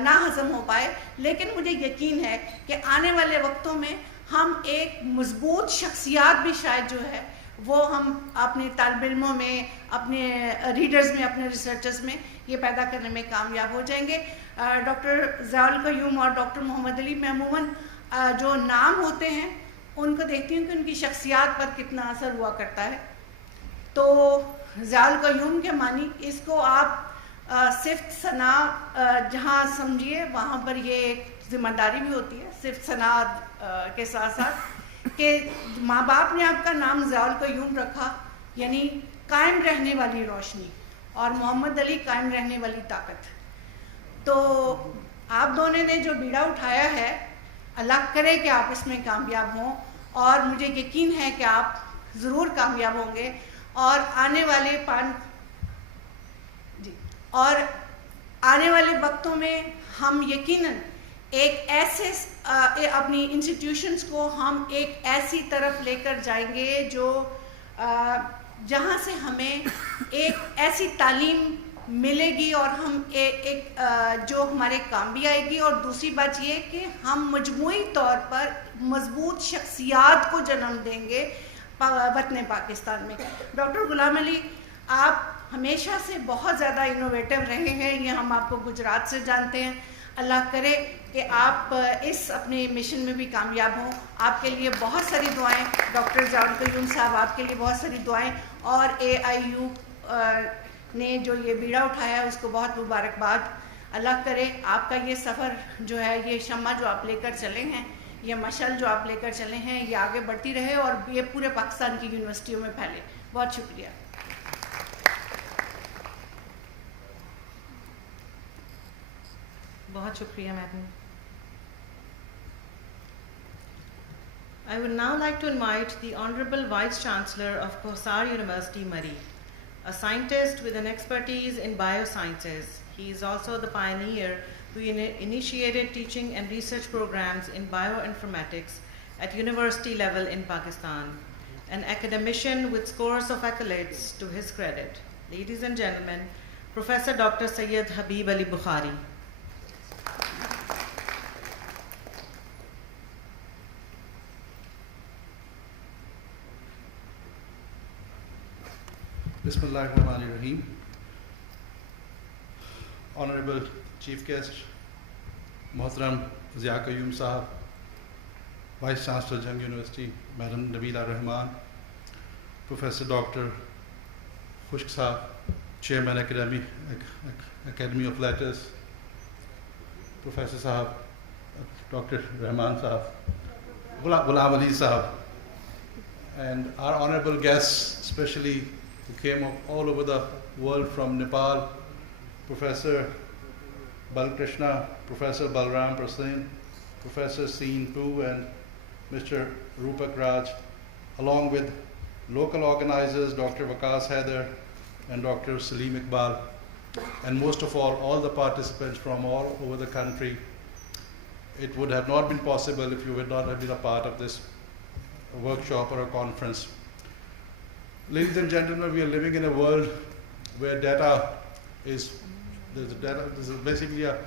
نہ ہضم ہو پائے, لیکن مجھے یقین ہے کہ آنے والے وقتوں میں ہم ایک مضبوط شخصیات بھی شاید جو ہے وہ ہم اپنے طالب علموں میں, اپنے ریڈرز میں, اپنے ریسرچرز میں یہ پیدا کرنے میں کامیاب ہو جائیں گے. ڈاکٹر ضیاء القیوم اور ڈاکٹر محمد علی میں عموماً جو نام ہوتے ہیں ان کو دیکھتی ہوں کہ ان کی شخصیات پر کتنا اثر ہوا کرتا ہے. تو ضیاء القیوم کے معنی اس کو آپ صفت ثنا جہاں سمجھیے وہاں پر یہ ایک ذمہ داری بھی ہوتی ہے صرف ثنا کے ساتھ ساتھ کہ ماں باپ نے آپ کا نام ضیاء القیوم رکھا یعنی قائم رہنے والی روشنی, اور محمد علی قائم رہنے والی طاقت. تو آپ دونوں نے جو بیڑا اٹھایا ہے اللہ کرے کہ آپ اس میں کامیاب ہوں, اور مجھے یقین ہے کہ آپ ضرور کامیاب ہوں گے. اور آنے والے وقتوں میں ہم یقیناً ایک ایسے اپنی انسٹیٹیوشنز کو ہم ایک ایسی طرف لے کر جائیں گے جو جہاں سے ہمیں ایک ایسی تعلیم ملے گی اور ہم ایک جو ہمارے کام بھی آئے گی, اور دوسری بات یہ کہ ہم مجموعی طور پر مضبوط شخصیات کو جنم دیں گے وطن پاکستان میں. ڈاکٹر غلام علی آپ ہمیشہ سے بہت زیادہ انوویٹو رہے ہیں, یہ ہم آپ کو گجرات سے جانتے ہیں. اللہ کرے کہ آپ اس اپنے مشن میں بھی کامیاب ہوں. آپ کے لیے بہت ساری دعائیں. ڈاکٹر ضیاء القیوم صاحب آپ کے لیے بہت ساری دعائیں, اور AIU نے جو یہ بیڑا اٹھایا ہے اس کو بہت مبارکباد. اللہ کرے آپ کا یہ سفر جو ہے, یہ شمع جو آپ لے کر چلے ہیں, یہ مشعل جو آپ لے کر چلے ہیں, یہ آگے بڑھتی رہے اور یہ پورے پاکستان کی یونیورسٹیوں میں پھیلے. بہت شکریہ. بہت شکریہ madam. I would now like to invite the Honorable Vice Chancellor of Kohsar University, Murray, a scientist with an expertise in biosciences. He is also the pioneer who initiated teaching and research programs in bioinformatics at university level in Pakistan, an academician with scores of accolades to his credit. Ladies and gentlemen, Professor Dr. Sayyid Habib Ali Bukhari. Bismillahirrahmanirrahim. Honorable Chief Guest, Mohtaram Zia القیوم صاحب, Vice Chancellor Jung University, Madam Nabila Rahman, Professor Dr. Khushk صاحب, Chairman Academy of Letters, Professor صاحب, Dr. Rahman صاحب, Ghulam Ali صاحب, and our honorable guests, especially who came all over the world from Nepal, Professor Balkrishna, Professor Balram Prasen, Professor Seen Poo, and Mr. Rupak Raj, along with local organizers, Dr. Waqas Haider and Dr. Salim Iqbal, and most of all the participants from all over the country. It would have not been possible if you would not have been a part of this workshop or a conference. Ladies and gentlemen, we are living in a world where there's basically a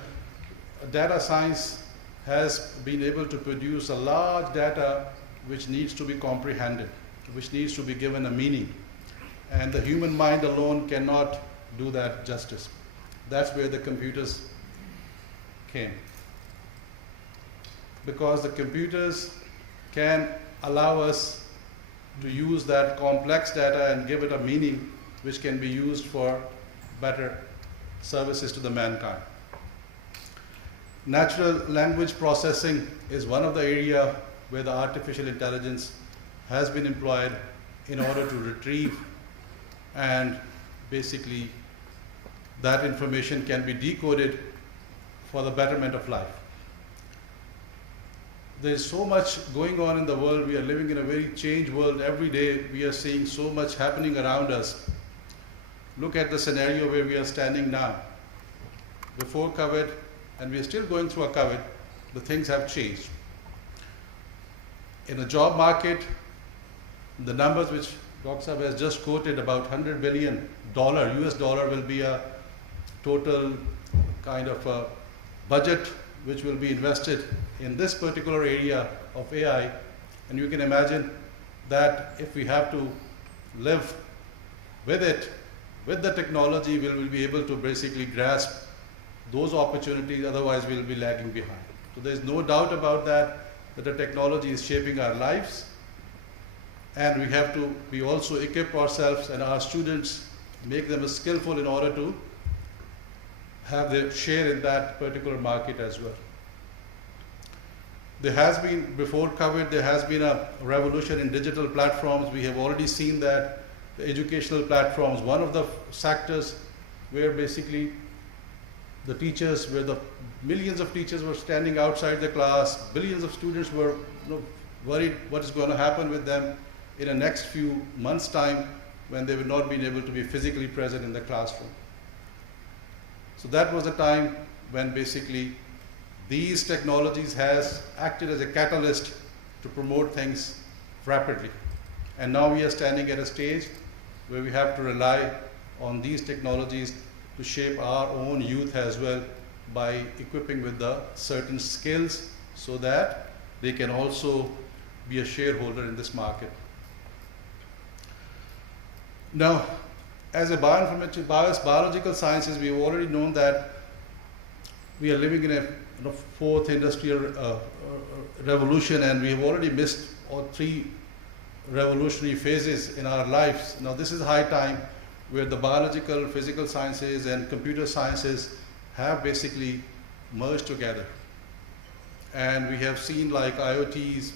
data science has been able to produce a large data which needs to be comprehended, which needs to be given a meaning. And the human mind alone cannot do that justice. That's where the computers came. Because the computers can allow us to use that complex data and give it a meaning which can be used for better services to the mankind. Natural language processing is one of the areas where the artificial intelligence has been employed in order to retrieve, and basically that information can be decoded for the betterment of life. There's so much going on in the world. We are living in a very changed world. Every day we are seeing so much happening around us. look at the scenario where we are standing now. Before COVID, and we are still going through a COVID, the things have changed. In the job market, the numbers which Dr. Saab has just quoted, about $100 billion US dollar will be a total kind of a budget which will be invested in this particular area of AI. And you can imagine that if we have to live with it, with the technology, we will be able to basically grasp those opportunities, otherwise we will be lagging behind. So there is no doubt about that the technology is shaping our lives, and we have to also equip ourselves and our students, make them skillful in order to have their share in that particular market as well. There has been, before COVID, there has been a revolution in digital platforms. We have already seen that the educational platforms, one of the sectors where basically the teachers, where the millions of teachers were standing outside the class, billions of students were worried what is going to happen with them in the next few months' time when they will not be able to be physically present in the classroom. So that was the time when basically these technologies has acted as a catalyst to promote things rapidly. And now we are standing at a stage where we have to rely on these technologies to shape our own youth as well by equipping with the certain skills so that they can also be a shareholder in this market. Now, as a biological sciences, we have already known that we are living in a fourth industrial revolution, and we have already missed all three revolutionary phases in our lives. Now this is high time where the biological, physical sciences and computer sciences have basically merged together. And we have seen like IoTs,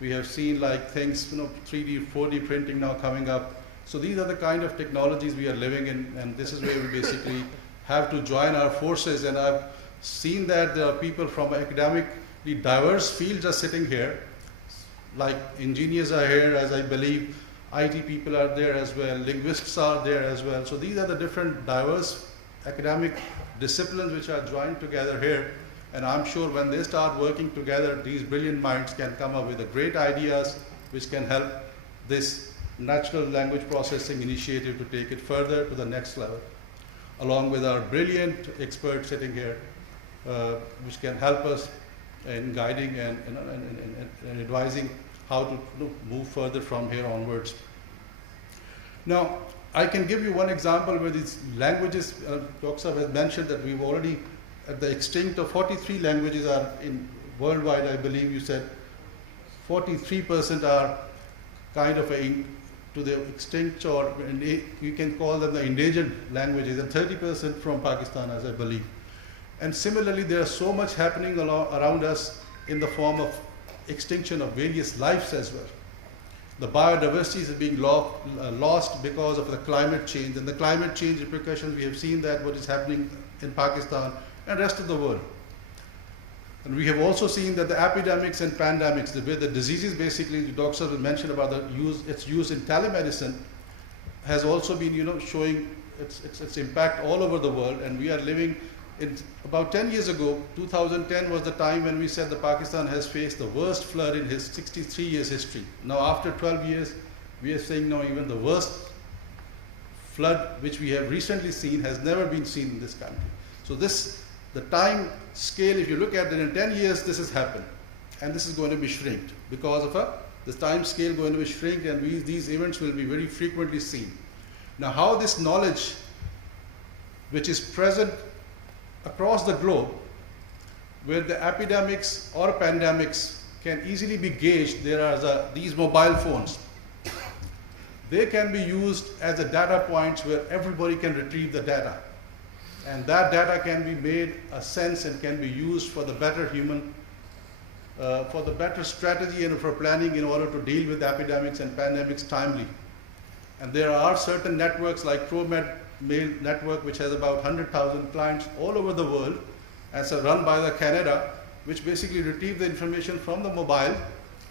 we have seen like things, 3D, 4D printing now coming up. So these are the kind of technologies we are living in, and this is where we basically have to join our forces. And I've seen that there are people from academically diverse fields are sitting here, like engineers are here, as I believe, IT people are there as well, linguists are there as well. So these are the different diverse academic disciplines which are joined together here. And I'm sure when they start working together, these brilliant minds can come up with the great ideas which can help this natural language processing initiative to take it further to the next level, along with our brilliant experts sitting here, which can help us in guiding and advising how to move further from here onwards. Now, I can give you one example where these languages, Dr. Saab has mentioned that we've already, at the extinct of 43 languages are in worldwide, I believe you said 43% are kind of to the extinct, or you can call them the endangered languages, and 30% from Pakistan, as I believe. And similarly, there's so much happening around us in the form of extinction of various lives as well. The biodiversity is being lost because of the climate change, and the climate change repercussions, we have seen that what is happening in Pakistan and rest of the world. And we have also seen that the epidemics and pandemics, where the diseases basically, the doctor mentioned about its use in telemedicine, has also been showing its impact all over the world. And we are living in, about 10 years ago, 2010 was the time when we said that Pakistan has faced the worst flood in his 63 years history. Now after 12 years, we are saying now even the worst flood which we have recently seen has never been seen in this country. So the time scale, if you look at it, in 10 years this has happened, and this is going to be shrinked because of this time scale going to be shrinked, and these events will be very frequently seen. Now how this knowledge which is present across the globe, where the epidemics or pandemics can easily be gauged, there are these mobile phones. They can be used as a data points where everybody can retrieve the data. And that data can be made a sense and can be used for the better for the better strategy and for planning in order to deal with epidemics and pandemics timely. And there are certain networks like ProMed Mail network, which has about 100,000 clients all over the world, as run by the Canada, which basically retrieve the information from the mobile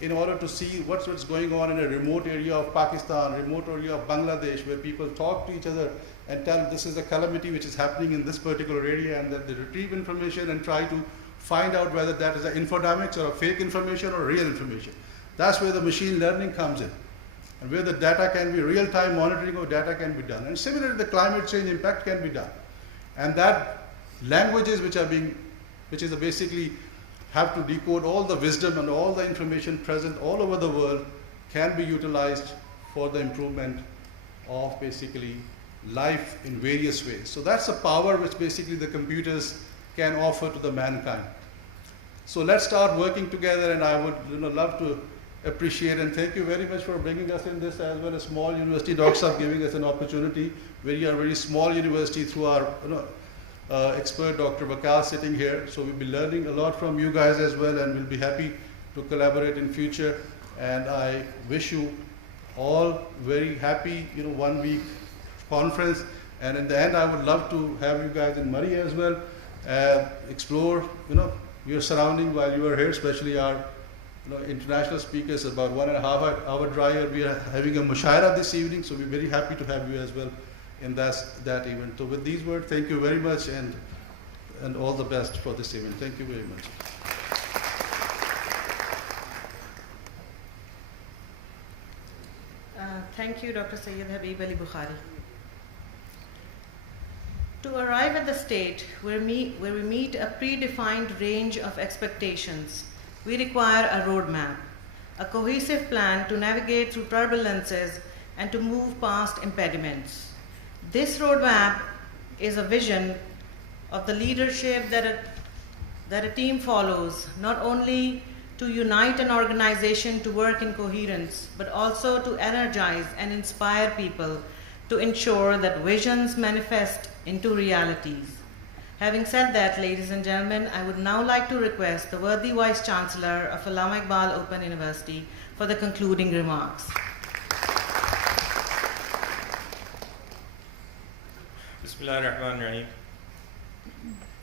in order to see what's going on in a remote area of Pakistan, remote area of Bangladesh, where people talk to each other and tell this is a calamity which is happening in this particular area, and that they retrieve information and try to find out whether that is an infodemics or a fake information or real information. That's where the machine learning comes in, and where the data can be real-time monitoring of data can be done. And similarly, the climate change impact can be done. And that languages which is basically have to decode all the wisdom and all the information present all over the world can be utilized for the improvement of basically life in various ways. So that's a power which basically the computers can offer to the mankind. So let's start working together, and I would love to appreciate and thank you very much for bringing us in this, as well as small university. Dr. Saab giving us an opportunity. We are a very small university through our expert Dr. Waqas sitting here. So we'll be learning a lot from you guys as well, and we'll be happy to collaborate in future. And I wish you all very happy 1 week conference. And in the end, I would love to have you guys in Murray as well, explore your surrounding while you are here, especially our international speakers. About 1.5 hour drive. We are having a mushaira this evening, so we're very happy to have you as well in that event. So with these words, thank you very much, and all the best for this event. Thank you very much. Thank you, Dr. Sayyid Habib Ali Bukhari. To arrive at the state where we meet a predefined range of expectations, we require a roadmap, a cohesive plan to navigate through turbulences and to move past impediments. This roadmap is a vision of the leadership that a team follows, not only to unite an organization to work in coherence, but also to energize and inspire people to ensure that visions manifest into realities. Having said that, ladies and gentlemen, I would now like to request the worthy Vice Chancellor of Allama Iqbal Open University for the concluding remarks. Bismillahirrahmanirrahim.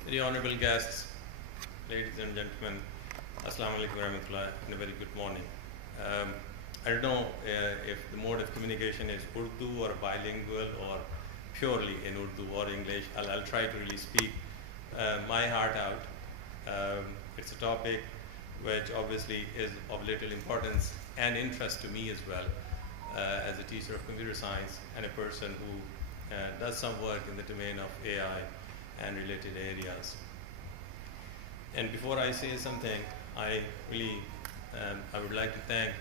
Very honorable guests, ladies and gentlemen, Assalamu alaikum warahmatullahi, and a very good morning. I don't know if the mode of communication is Urdu or bilingual or purely in Urdu or English. I'll try to really speak my heart out. It's a topic which obviously is of little importance and interest to me as well, as a teacher of computer science and a person who does some work in the domain of AI and related areas. And before I say something, I would like to thank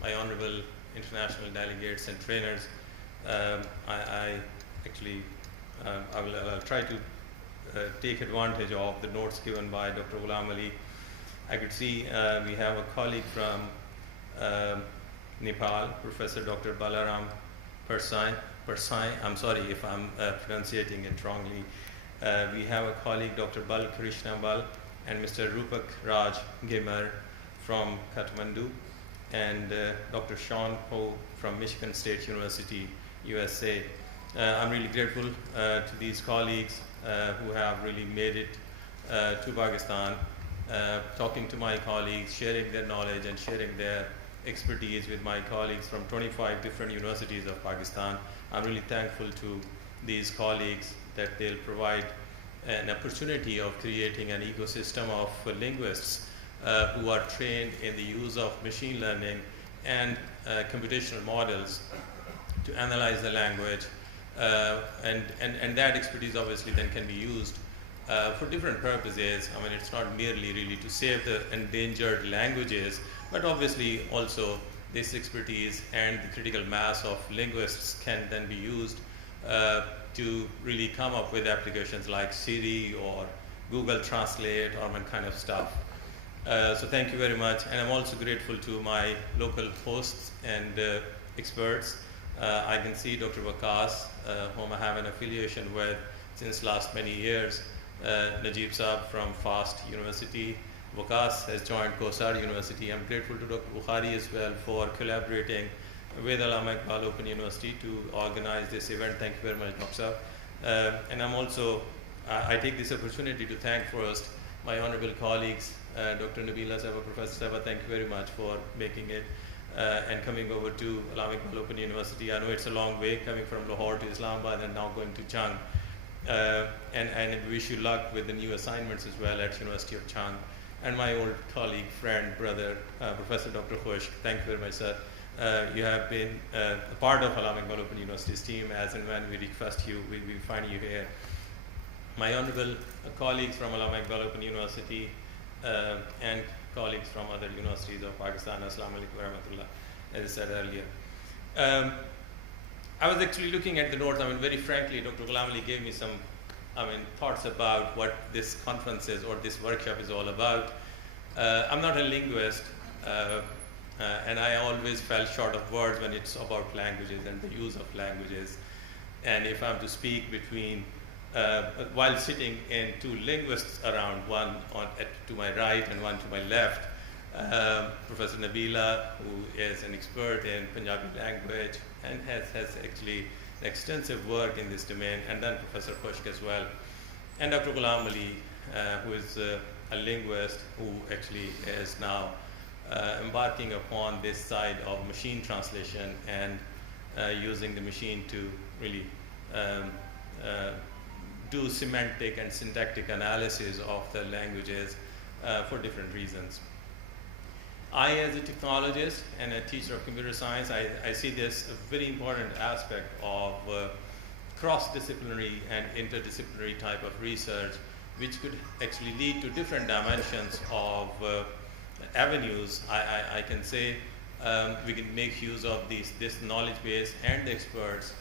my honorable international delegates and trainers. I'll try to take advantage of the notes given by Dr. Ghulam Ali. I could see we have a colleague from Nepal, Professor Dr. Balaram Persai. I'm sorry if I'm pronouncing it wrongly. We have a colleague, Dr. Bal Krishna Bal, and Mr. Rupak Raj Gimar from Kathmandu, and Dr. Sean Ho from Michigan State University, USA. I'm really grateful to these colleagues who have really made it to Pakistan, talking to my colleagues, sharing their knowledge and sharing their expertise with my colleagues from 25 different universities of Pakistan. I'm really thankful to these colleagues that they'll provide an opportunity of creating an ecosystem of linguists who are trained in the use of machine learning and computational models to analyze the language, and that expertise obviously then can be used for different purposes. I mean, it's not merely really to save the endangered languages, but obviously also this expertise and the critical mass of linguists can then be used to really come up with applications like Siri or Google Translate or that kind of stuff. So thank you very much, and I'm also grateful to my local hosts and experts. I can see Dr. Waqas, whom I have an affiliation with since last many years, Najib Saab from FAST University. Waqas has joined Kosar University. I'm grateful to Dr. Bukhari as well for collaborating with Allama Iqbal Open University to organize this event. Thank you very much, Dr. Saab. And I'm also, I take this opportunity to thank first my honorable colleagues, Dr. Nabila Saba, Professor Saba, thank you very much for making it and coming over to Allama Iqbal Open University. I know it's a long way coming from Lahore to Islamabad and now going to Chang. And wish you luck with the new assignments as well at University of Chang. And my old colleague, friend, brother, Professor Dr. Khush, thank you very much, sir. You have been a part of Allama Iqbal Open University's team. As and when we request you, we find you here. My honorable colleagues from Allama Iqbal Open University and colleagues from other universities of Pakistan, Assalamu alaikum wa rahmatullah, as I said earlier. I was actually looking at the notes. Very frankly, Dr. Ghulam Ali gave me some, thoughts about what this conference is or this workshop is all about. I'm not a linguist, and I always fell short of words when it's about languages and the use of languages. And if I'm to speak between, while sitting in two linguists around, one to my right and one to my left, Professor Nabila, who is an expert in Punjabi language and has actually extensive work in this domain, and then Professor Khushk as well, and Dr. Ghulam Ali, who is a linguist who actually is now embarking upon this side of machine translation and using the machine to really do semantic and syntactic analysis of the languages for different reasons. I, as a technologist and a teacher of computer science, I see this a very important aspect of cross-disciplinary and interdisciplinary type of research, which could actually lead to different dimensions of avenues. I can say we can make use of this knowledge base and the experts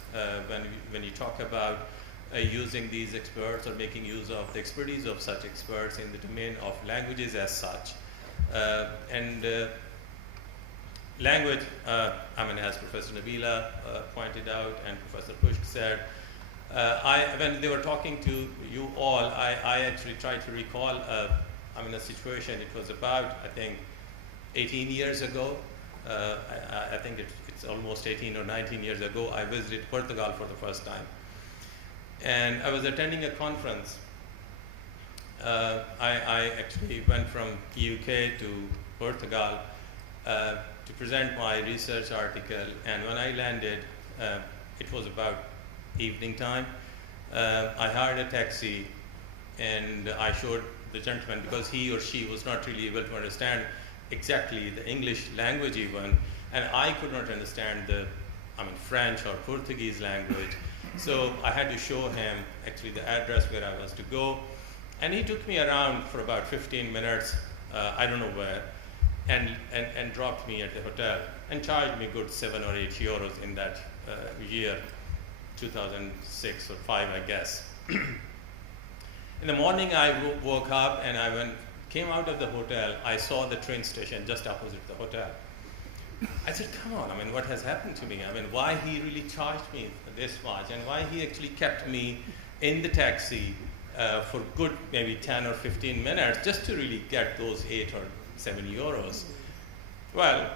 when you talk about using these experts or making use of the expertise of such experts in the domain of languages as such. Language, as Professor Nabila pointed out and Professor Khushk said, when they were talking to you all, I actually tried to recall a situation. It was about, I think, 18 years ago. I think it's almost 18 or 19 years ago. I visited Portugal for the first time. And I was attending a conference. I actually went from UK to Portugal to present my research article, and when I landed, it was about evening time. I hired a taxi and I showed the gentleman, because he or she was not really able to understand exactly the English language even, and I could not understand the French or Portuguese language. So I had to show him actually the address where I was to go. And he took me around for about 15 minutes, I don't know where, and dropped me at the hotel and charged me good 7 or 8 euros in that year, 2006 or 5, I guess. In the morning, I woke up and came out of the hotel. I saw the train station just opposite the hotel. I said, come on, what has happened to me? Why he really charged me this much, and why he actually kept me in the taxi for good maybe 10 or 15 minutes just to really get those 8 or 7 euros. Well,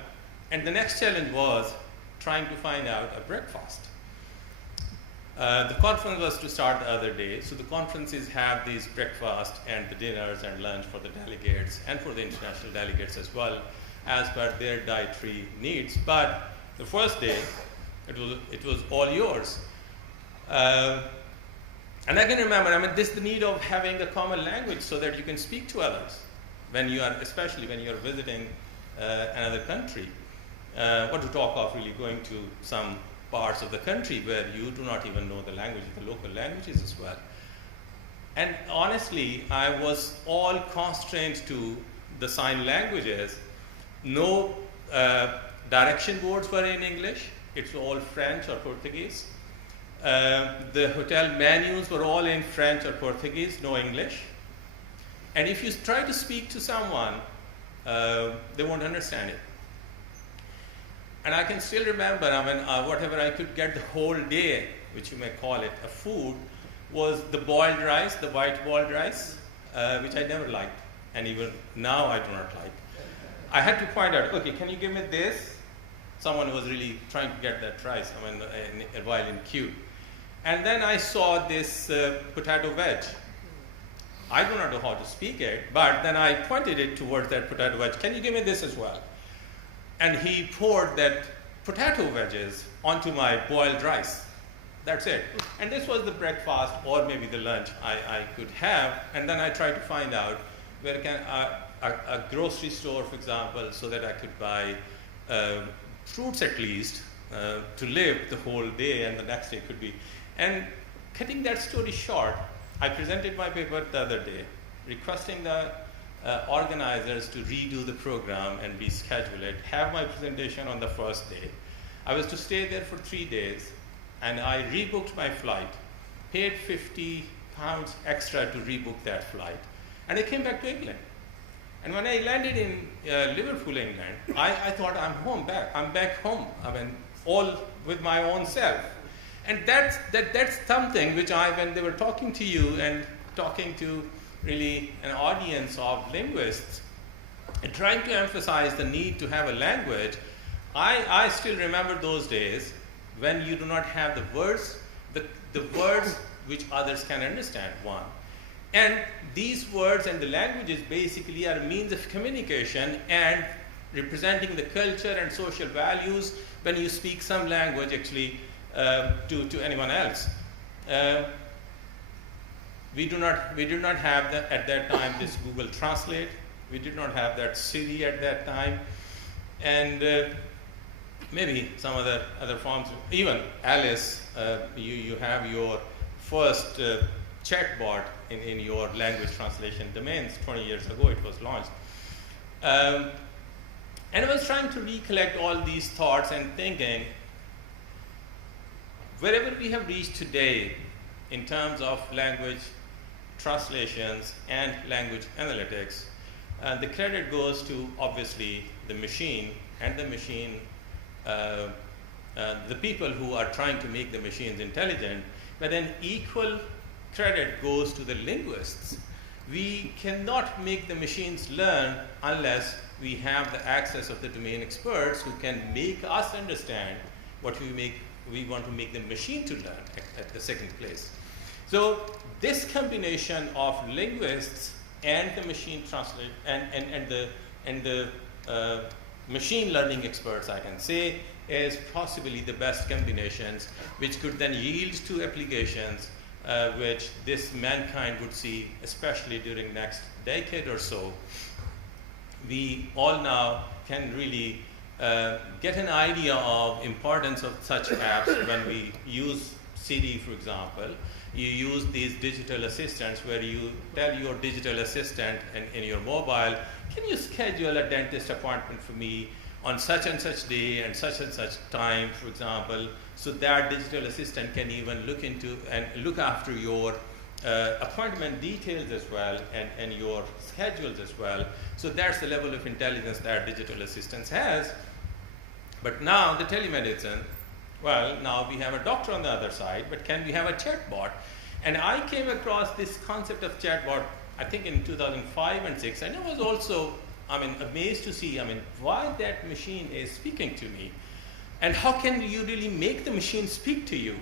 and the next challenge was trying to find out a breakfast. The conference was to start the other day, so the conferences have these breakfast and the dinners and lunch for the delegates and for the international delegates as well, as per their dietary needs. But the first day, it was all yours. And I can remember, the need of having a common language so that you can speak to others especially when you are visiting another country. What to talk of really going to some parts of the country where you do not even know the language, the local languages as well. And honestly, I was all constrained to the sign languages. No direction boards were in English. It's all French or Portuguese. The hotel menus were all in French or Portuguese, no English. And if you try to speak to someone, they won't understand it. And I can still remember, whatever I could get the whole day, which you may call it a food, was the boiled rice, the white boiled rice, which I never liked. And even now I do not like. I had to point out, okay, can you give me this? Someone was really trying to get that rice, while in queue. And then I saw this potato wedge. I do not know how to speak it, but then I pointed it towards that potato wedge. Can you give me this as well? and he poured that potato wedges onto my boiled rice. That's it. And this was the breakfast or maybe the lunch I could have. And then I tried to find out where can a grocery store, for example, so that I could buy fruits at least to live the whole day, and the next day could be. And cutting that story short, I presented my paper the other day, requesting the organizers to redo the program and reschedule it, have my presentation on the first day. I was to stay there for 3 days, and I rebooked my flight, paid £50 extra to rebook that flight, and I came back to England. And when I landed in Liverpool, England, I thought I'm back home. I mean, all with my own self. And that's something which when they were talking to you and talking to really an audience of linguists and trying to emphasize the need to have a language, I still remember those days when you do not have the words, the words which others can understand, one. And these words and the languages basically are a means of communication and representing the culture and social values when you speak some language actually to anyone else. We did not have at that time this Google Translate. We did not have that Siri at that time, and maybe some other forms. Even Alice, you have your first chatbot in your language translation domains. 20 years ago it was launched. And I was trying to recollect all these thoughts and thinking, wherever we have reached today in terms of language translations and language analytics, the credit goes to obviously the machine and the machine, the people who are trying to make the machines intelligent, but then equal credit goes to the linguists. We cannot make the machines learn unless we have the access of the domain experts who can make us understand what we want to make the machine to learn at the second place. So this combination of linguists and the machine translate and the machine learning experts, I can say, is possibly the best combinations, which could then yield to applications which this mankind would see, especially during next decade or so. We all now can really get an idea of importance of such apps when we use Siri, for example. You use these digital assistants where you tell your digital assistant in your mobile, can you schedule a dentist appointment for me on such and such day and such time, for example, so that digital assistant can even look into and look after your appointment details as well and your schedules as well. So that's the level of intelligence that digital assistance has. But now the telemedicine, well, now we have a doctor on the other side, but can we have a chatbot? And I came across this concept of chatbot, I think in 2005 and 6, and I was also, amazed to see, why that machine is speaking to me. And how can you really make the machine speak to you?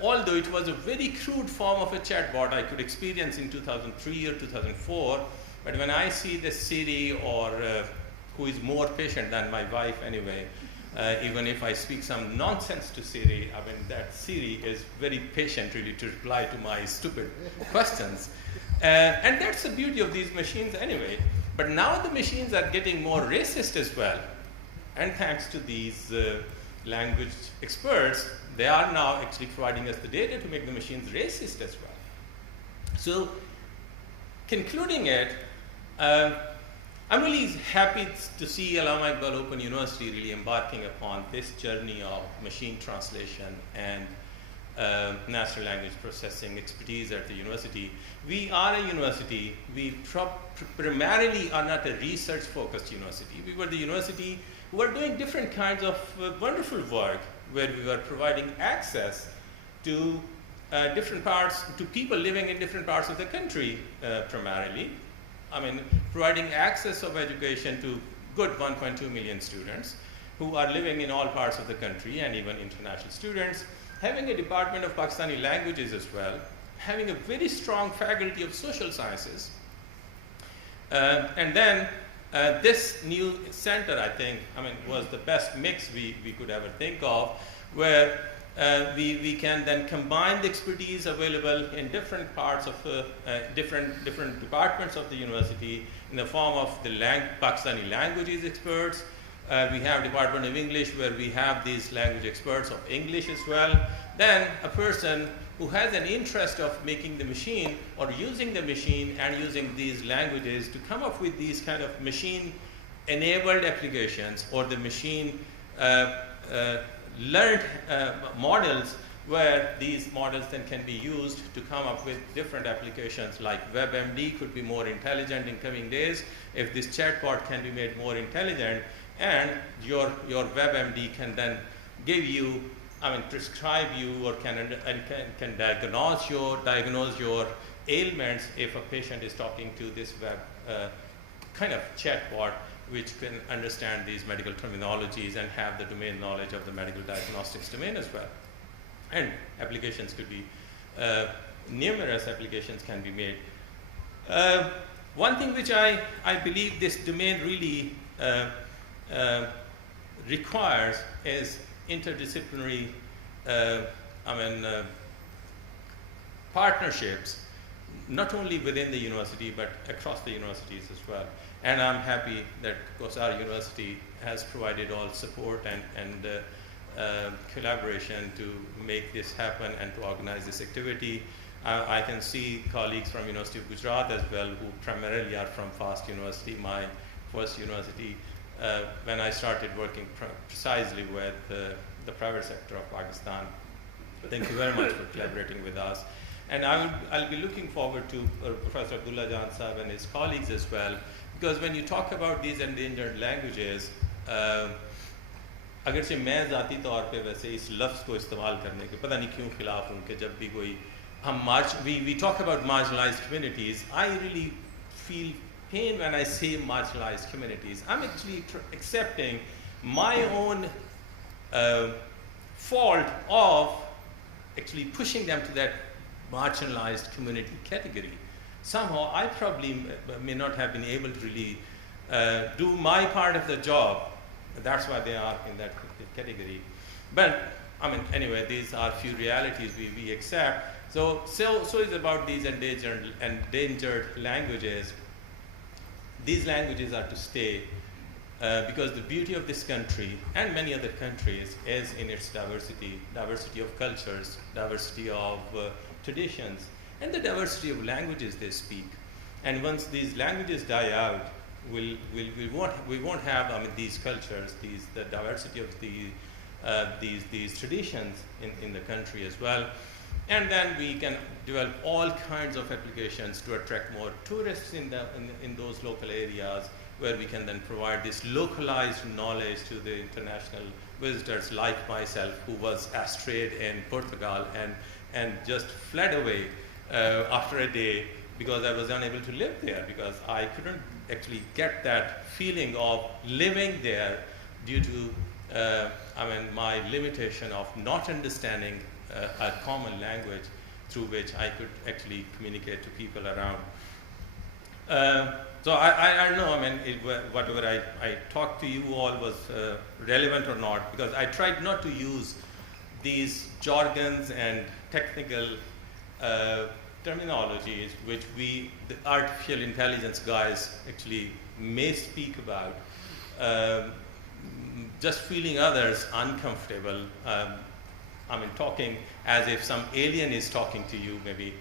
Although it was a very crude form of a chatbot I could experience in 2003 or 2004, but when I see the Siri or who is more patient than my wife anyway, even if I speak some nonsense to Siri, that Siri is very patient really to reply to my stupid questions. And that's the beauty of these machines anyway. But now the machines are getting more racist as well. And thanks to these language experts, they are now actually providing us the data to make the machines racist as well. So, concluding it, I'm really happy to see Allama Iqbal Open University really embarking upon this journey of machine translation and natural language processing expertise at the university. We are a university, we primarily are not a research-focused university. We were the university who were doing different kinds of wonderful work where we were providing access to different parts, to people living in different parts of the country primarily. Providing access of education to good 1.2 million students who are living in all parts of the country and even international students, having a department of Pakistani languages as well, having a very strong faculty of social sciences, and then this new center, I think, was the best mix we could ever think of, where we can then combine the expertise available in different parts of different departments of the university in the form of the Pakistani languages experts. We have Department of English where we have these language experts of English as well. Then a person who has an interest of making the machine or using the machine and using these languages to come up with these kind of machine-enabled applications or the machine learned models, where these models then can be used to come up with different applications, like WebMD could be more intelligent in coming days if this chatbot can be made more intelligent, and your WebMD can then give you, prescribe you or can diagnose your ailments if a patient is talking to this web kind of chatbot, which can understand these medical terminologies and have the domain knowledge of the medical diagnostics domain as well. And applications could be, numerous applications can be made. One thing which I believe this domain really requires is interdisciplinary partnerships, not only within the university but across the universities as well. And I'm happy that our university has provided all support and collaboration to make this happen and to organize this activity. I can see colleagues from University of Gujarat as well, who primarily are from FAST University, my first university, when I started working precisely with the private sector of Pakistan. Thank you very much for collaborating with us. And I'll be looking forward to Professor Abdullah Jan Sahab and his colleagues as well, because when you talk about these endangered languages, अगरचे मैं ज़ाती तौर पे वैसे इस लफ्ज़ को इस्तेमाल करने के पता नहीं क्यों खिलाफ हूँ कि जब भी कोई हम we talk about marginalized communities, I really feel pain when I say marginalized communities. I'm actually accepting my own fault of actually pushing them to that marginalized community category. Somehow I probably may not have been able to really do my part of the job. That's why they are in that category. But anyway, these are few realities we accept. So is about these endangered languages. These languages are to stay because the beauty of this country and many other countries is in its diversity of cultures, diversity of traditions, and the diversity of languages they speak. And once these languages die out, we won't have these cultures, the diversity of these traditions in the country as well. And then we can develop all kinds of applications to attract more tourists in those local areas, where we can then provide this localized knowledge to the international visitors like myself, who was astrayed in Portugal and just fled away after a day because I was unable to live there, because I couldn't actually get that feeling of living there due to my limitation of not understanding a common language through which I could actually communicate to people around. So I don't know, whatever I talked to you all was relevant or not, because I tried not to use these jargons and technical terminologies which the artificial intelligence guys actually may speak about, just feeling others uncomfortable. Talking as if some alien is talking to you, maybe.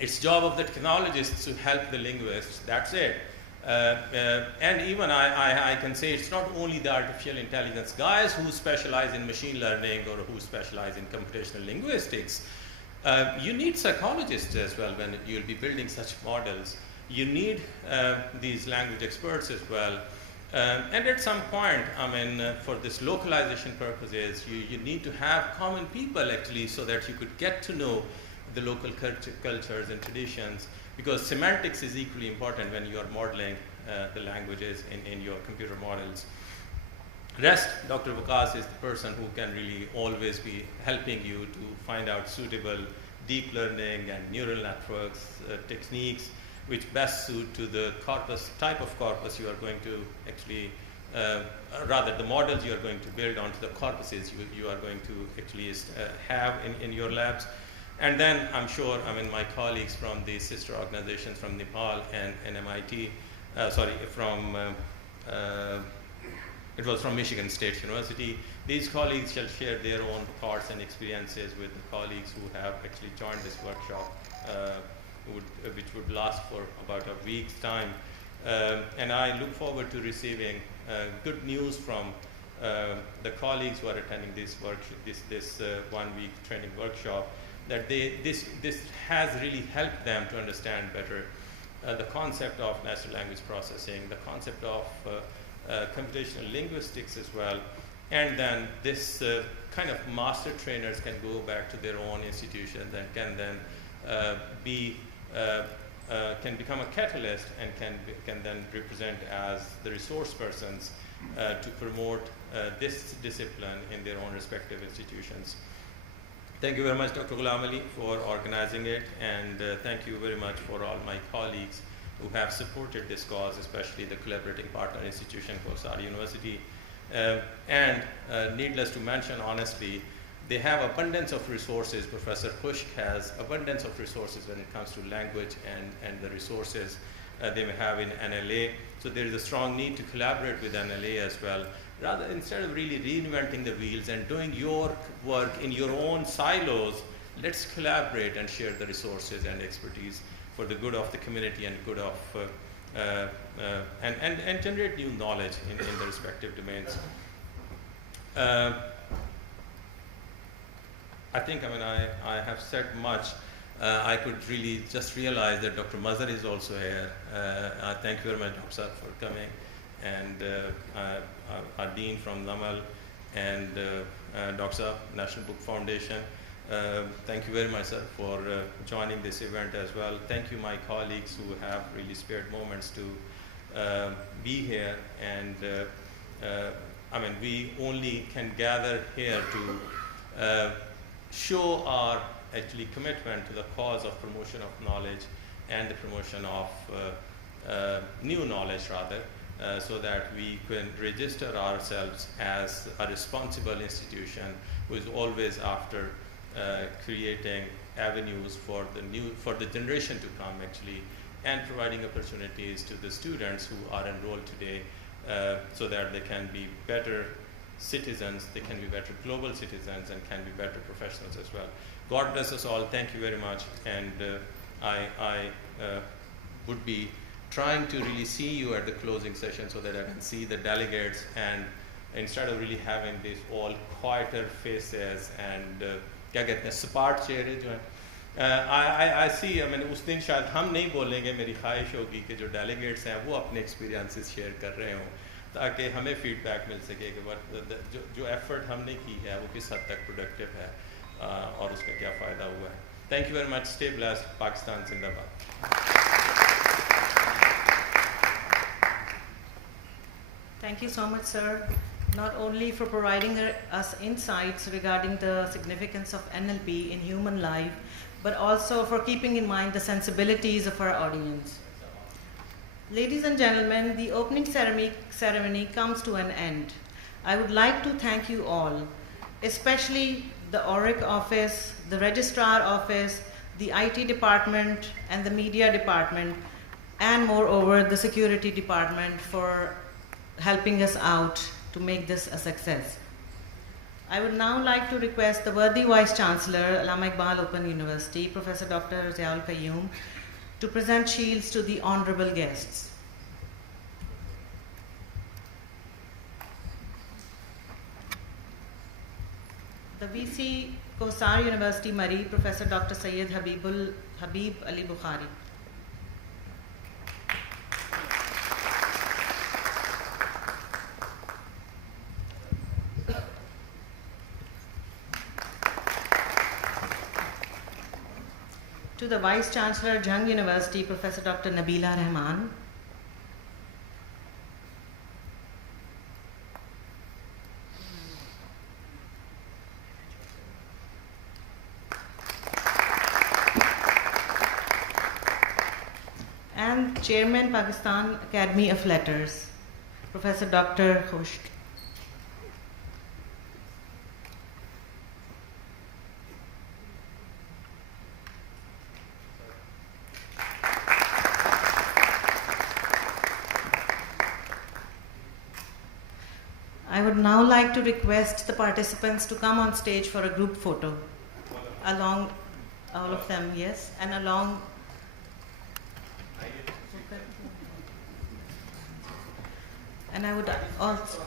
It's job of the technologists to help the linguists, that's it. And even I can say it's not only the artificial intelligence guys who specialize in machine learning or who specialize in computational linguistics. You need psychologists as well when you'll be building such models. You need these language experts as well. And at some point, for this localization purposes, you need to have common people actually, so that you could get to know the local cultures and traditions, because semantics is equally important when you are modeling the languages in your computer models. Rest, Dr. Vikas is the person who can really always be helping you to find out suitable deep learning and neural networks techniques which best suit to the corpus, type of corpus you are going to actually, rather the models you are going to build onto the corpuses you are going to actually have in your labs. And then I'm sure, I mean, my colleagues from the sister organizations from Nepal and MIT, it was from Michigan State University. These colleagues shall share their own thoughts and experiences with the colleagues who have actually joined this workshop, which would last for about a week's time. And I look forward to receiving good news from the colleagues who are attending this 1-week training workshop, that this has really helped them to understand better the concept of natural language processing, the concept of computational linguistics as well, and then this kind of master trainers can go back to their own institutions and can then can become a catalyst and can then represent as the resource persons to promote this discipline in their own respective institutions. Thank you very much, Dr. Ghulam Ali, for organizing it, and thank you very much for all my colleagues who have supported this cause, especially the collaborating partner institution, Kosar University. And needless to mention, honestly, they have abundance of resources. Professor Kushk has abundance of resources when it comes to language and the resources they may have in NLA. So there is a strong need to collaborate with NLA as well. Rather, instead of really reinventing the wheels and doing your work in your own silos, let's collaborate and share the resources and expertise for the good of the community and good of and generate new knowledge in the respective domains. I think, I mean, I have said much. I could really just realize that Dr. Mazhar is also here. Thank you very much, Dr. Sir, for coming, and our Dean from Lamal, and Dr. National Book Foundation. Thank you very much, sir, for joining this event as well. Thank you, my colleagues who have really spared moments to be here. And I mean, we only can gather here to show our actually commitment to the cause of promotion of knowledge and the promotion of new knowledge, rather, so that we can register ourselves as a responsible institution who is always after creating avenues for the generation to come, actually, and providing opportunities to the students who are enrolled today, so that they can be better citizens, they can be better global citizens, and can be better professionals as well. God bless us all. Thank you very much. And I would be trying to really see you at the closing session so that I can see the delegates, and instead of really having these all quieter faces and क्या कहते हैं सपाट चेहरे जो हैं, I see, I mean, उस दिन शायद हम नहीं बोलेंगे, मेरी ख्वाहिश होगी कि जो delegates हैं वो अपने experiences share कर रहे हों, ताकि हमें feedback मिल सके कि जो effort हमने की है वो किस हद तक productive है और उसका क्या फ़ायदा हुआ है. Thank you very much. Stay blessed. Pakistan Zindabad. Thank you so much, sir, not only for providing us insights regarding the significance of NLP in human life, but also for keeping in mind the sensibilities of our audience. Ladies and gentlemen, the opening ceremony comes to an end. I would like to thank you all, especially the ORIC office, the registrar office, the IT department, and the media department, and moreover the security department for helping us out to make this a success. I would now like to request the worthy Vice Chancellor, Allama Iqbal Open University, Professor Dr. Ziaul Qayyum, to present shields to the honorable guests. The VC Kosar University Mari, Professor Dr. Syed Habib Ali Bukhari. To the Vice Chancellor, Jung University, Professor Dr. Nabila Rahman. and Chairman, Pakistan Academy of Letters, Professor Dr. Khosh. I would now like to request the participants to come on stage for a group photo. Along, all of them, yes, and along. And I would also.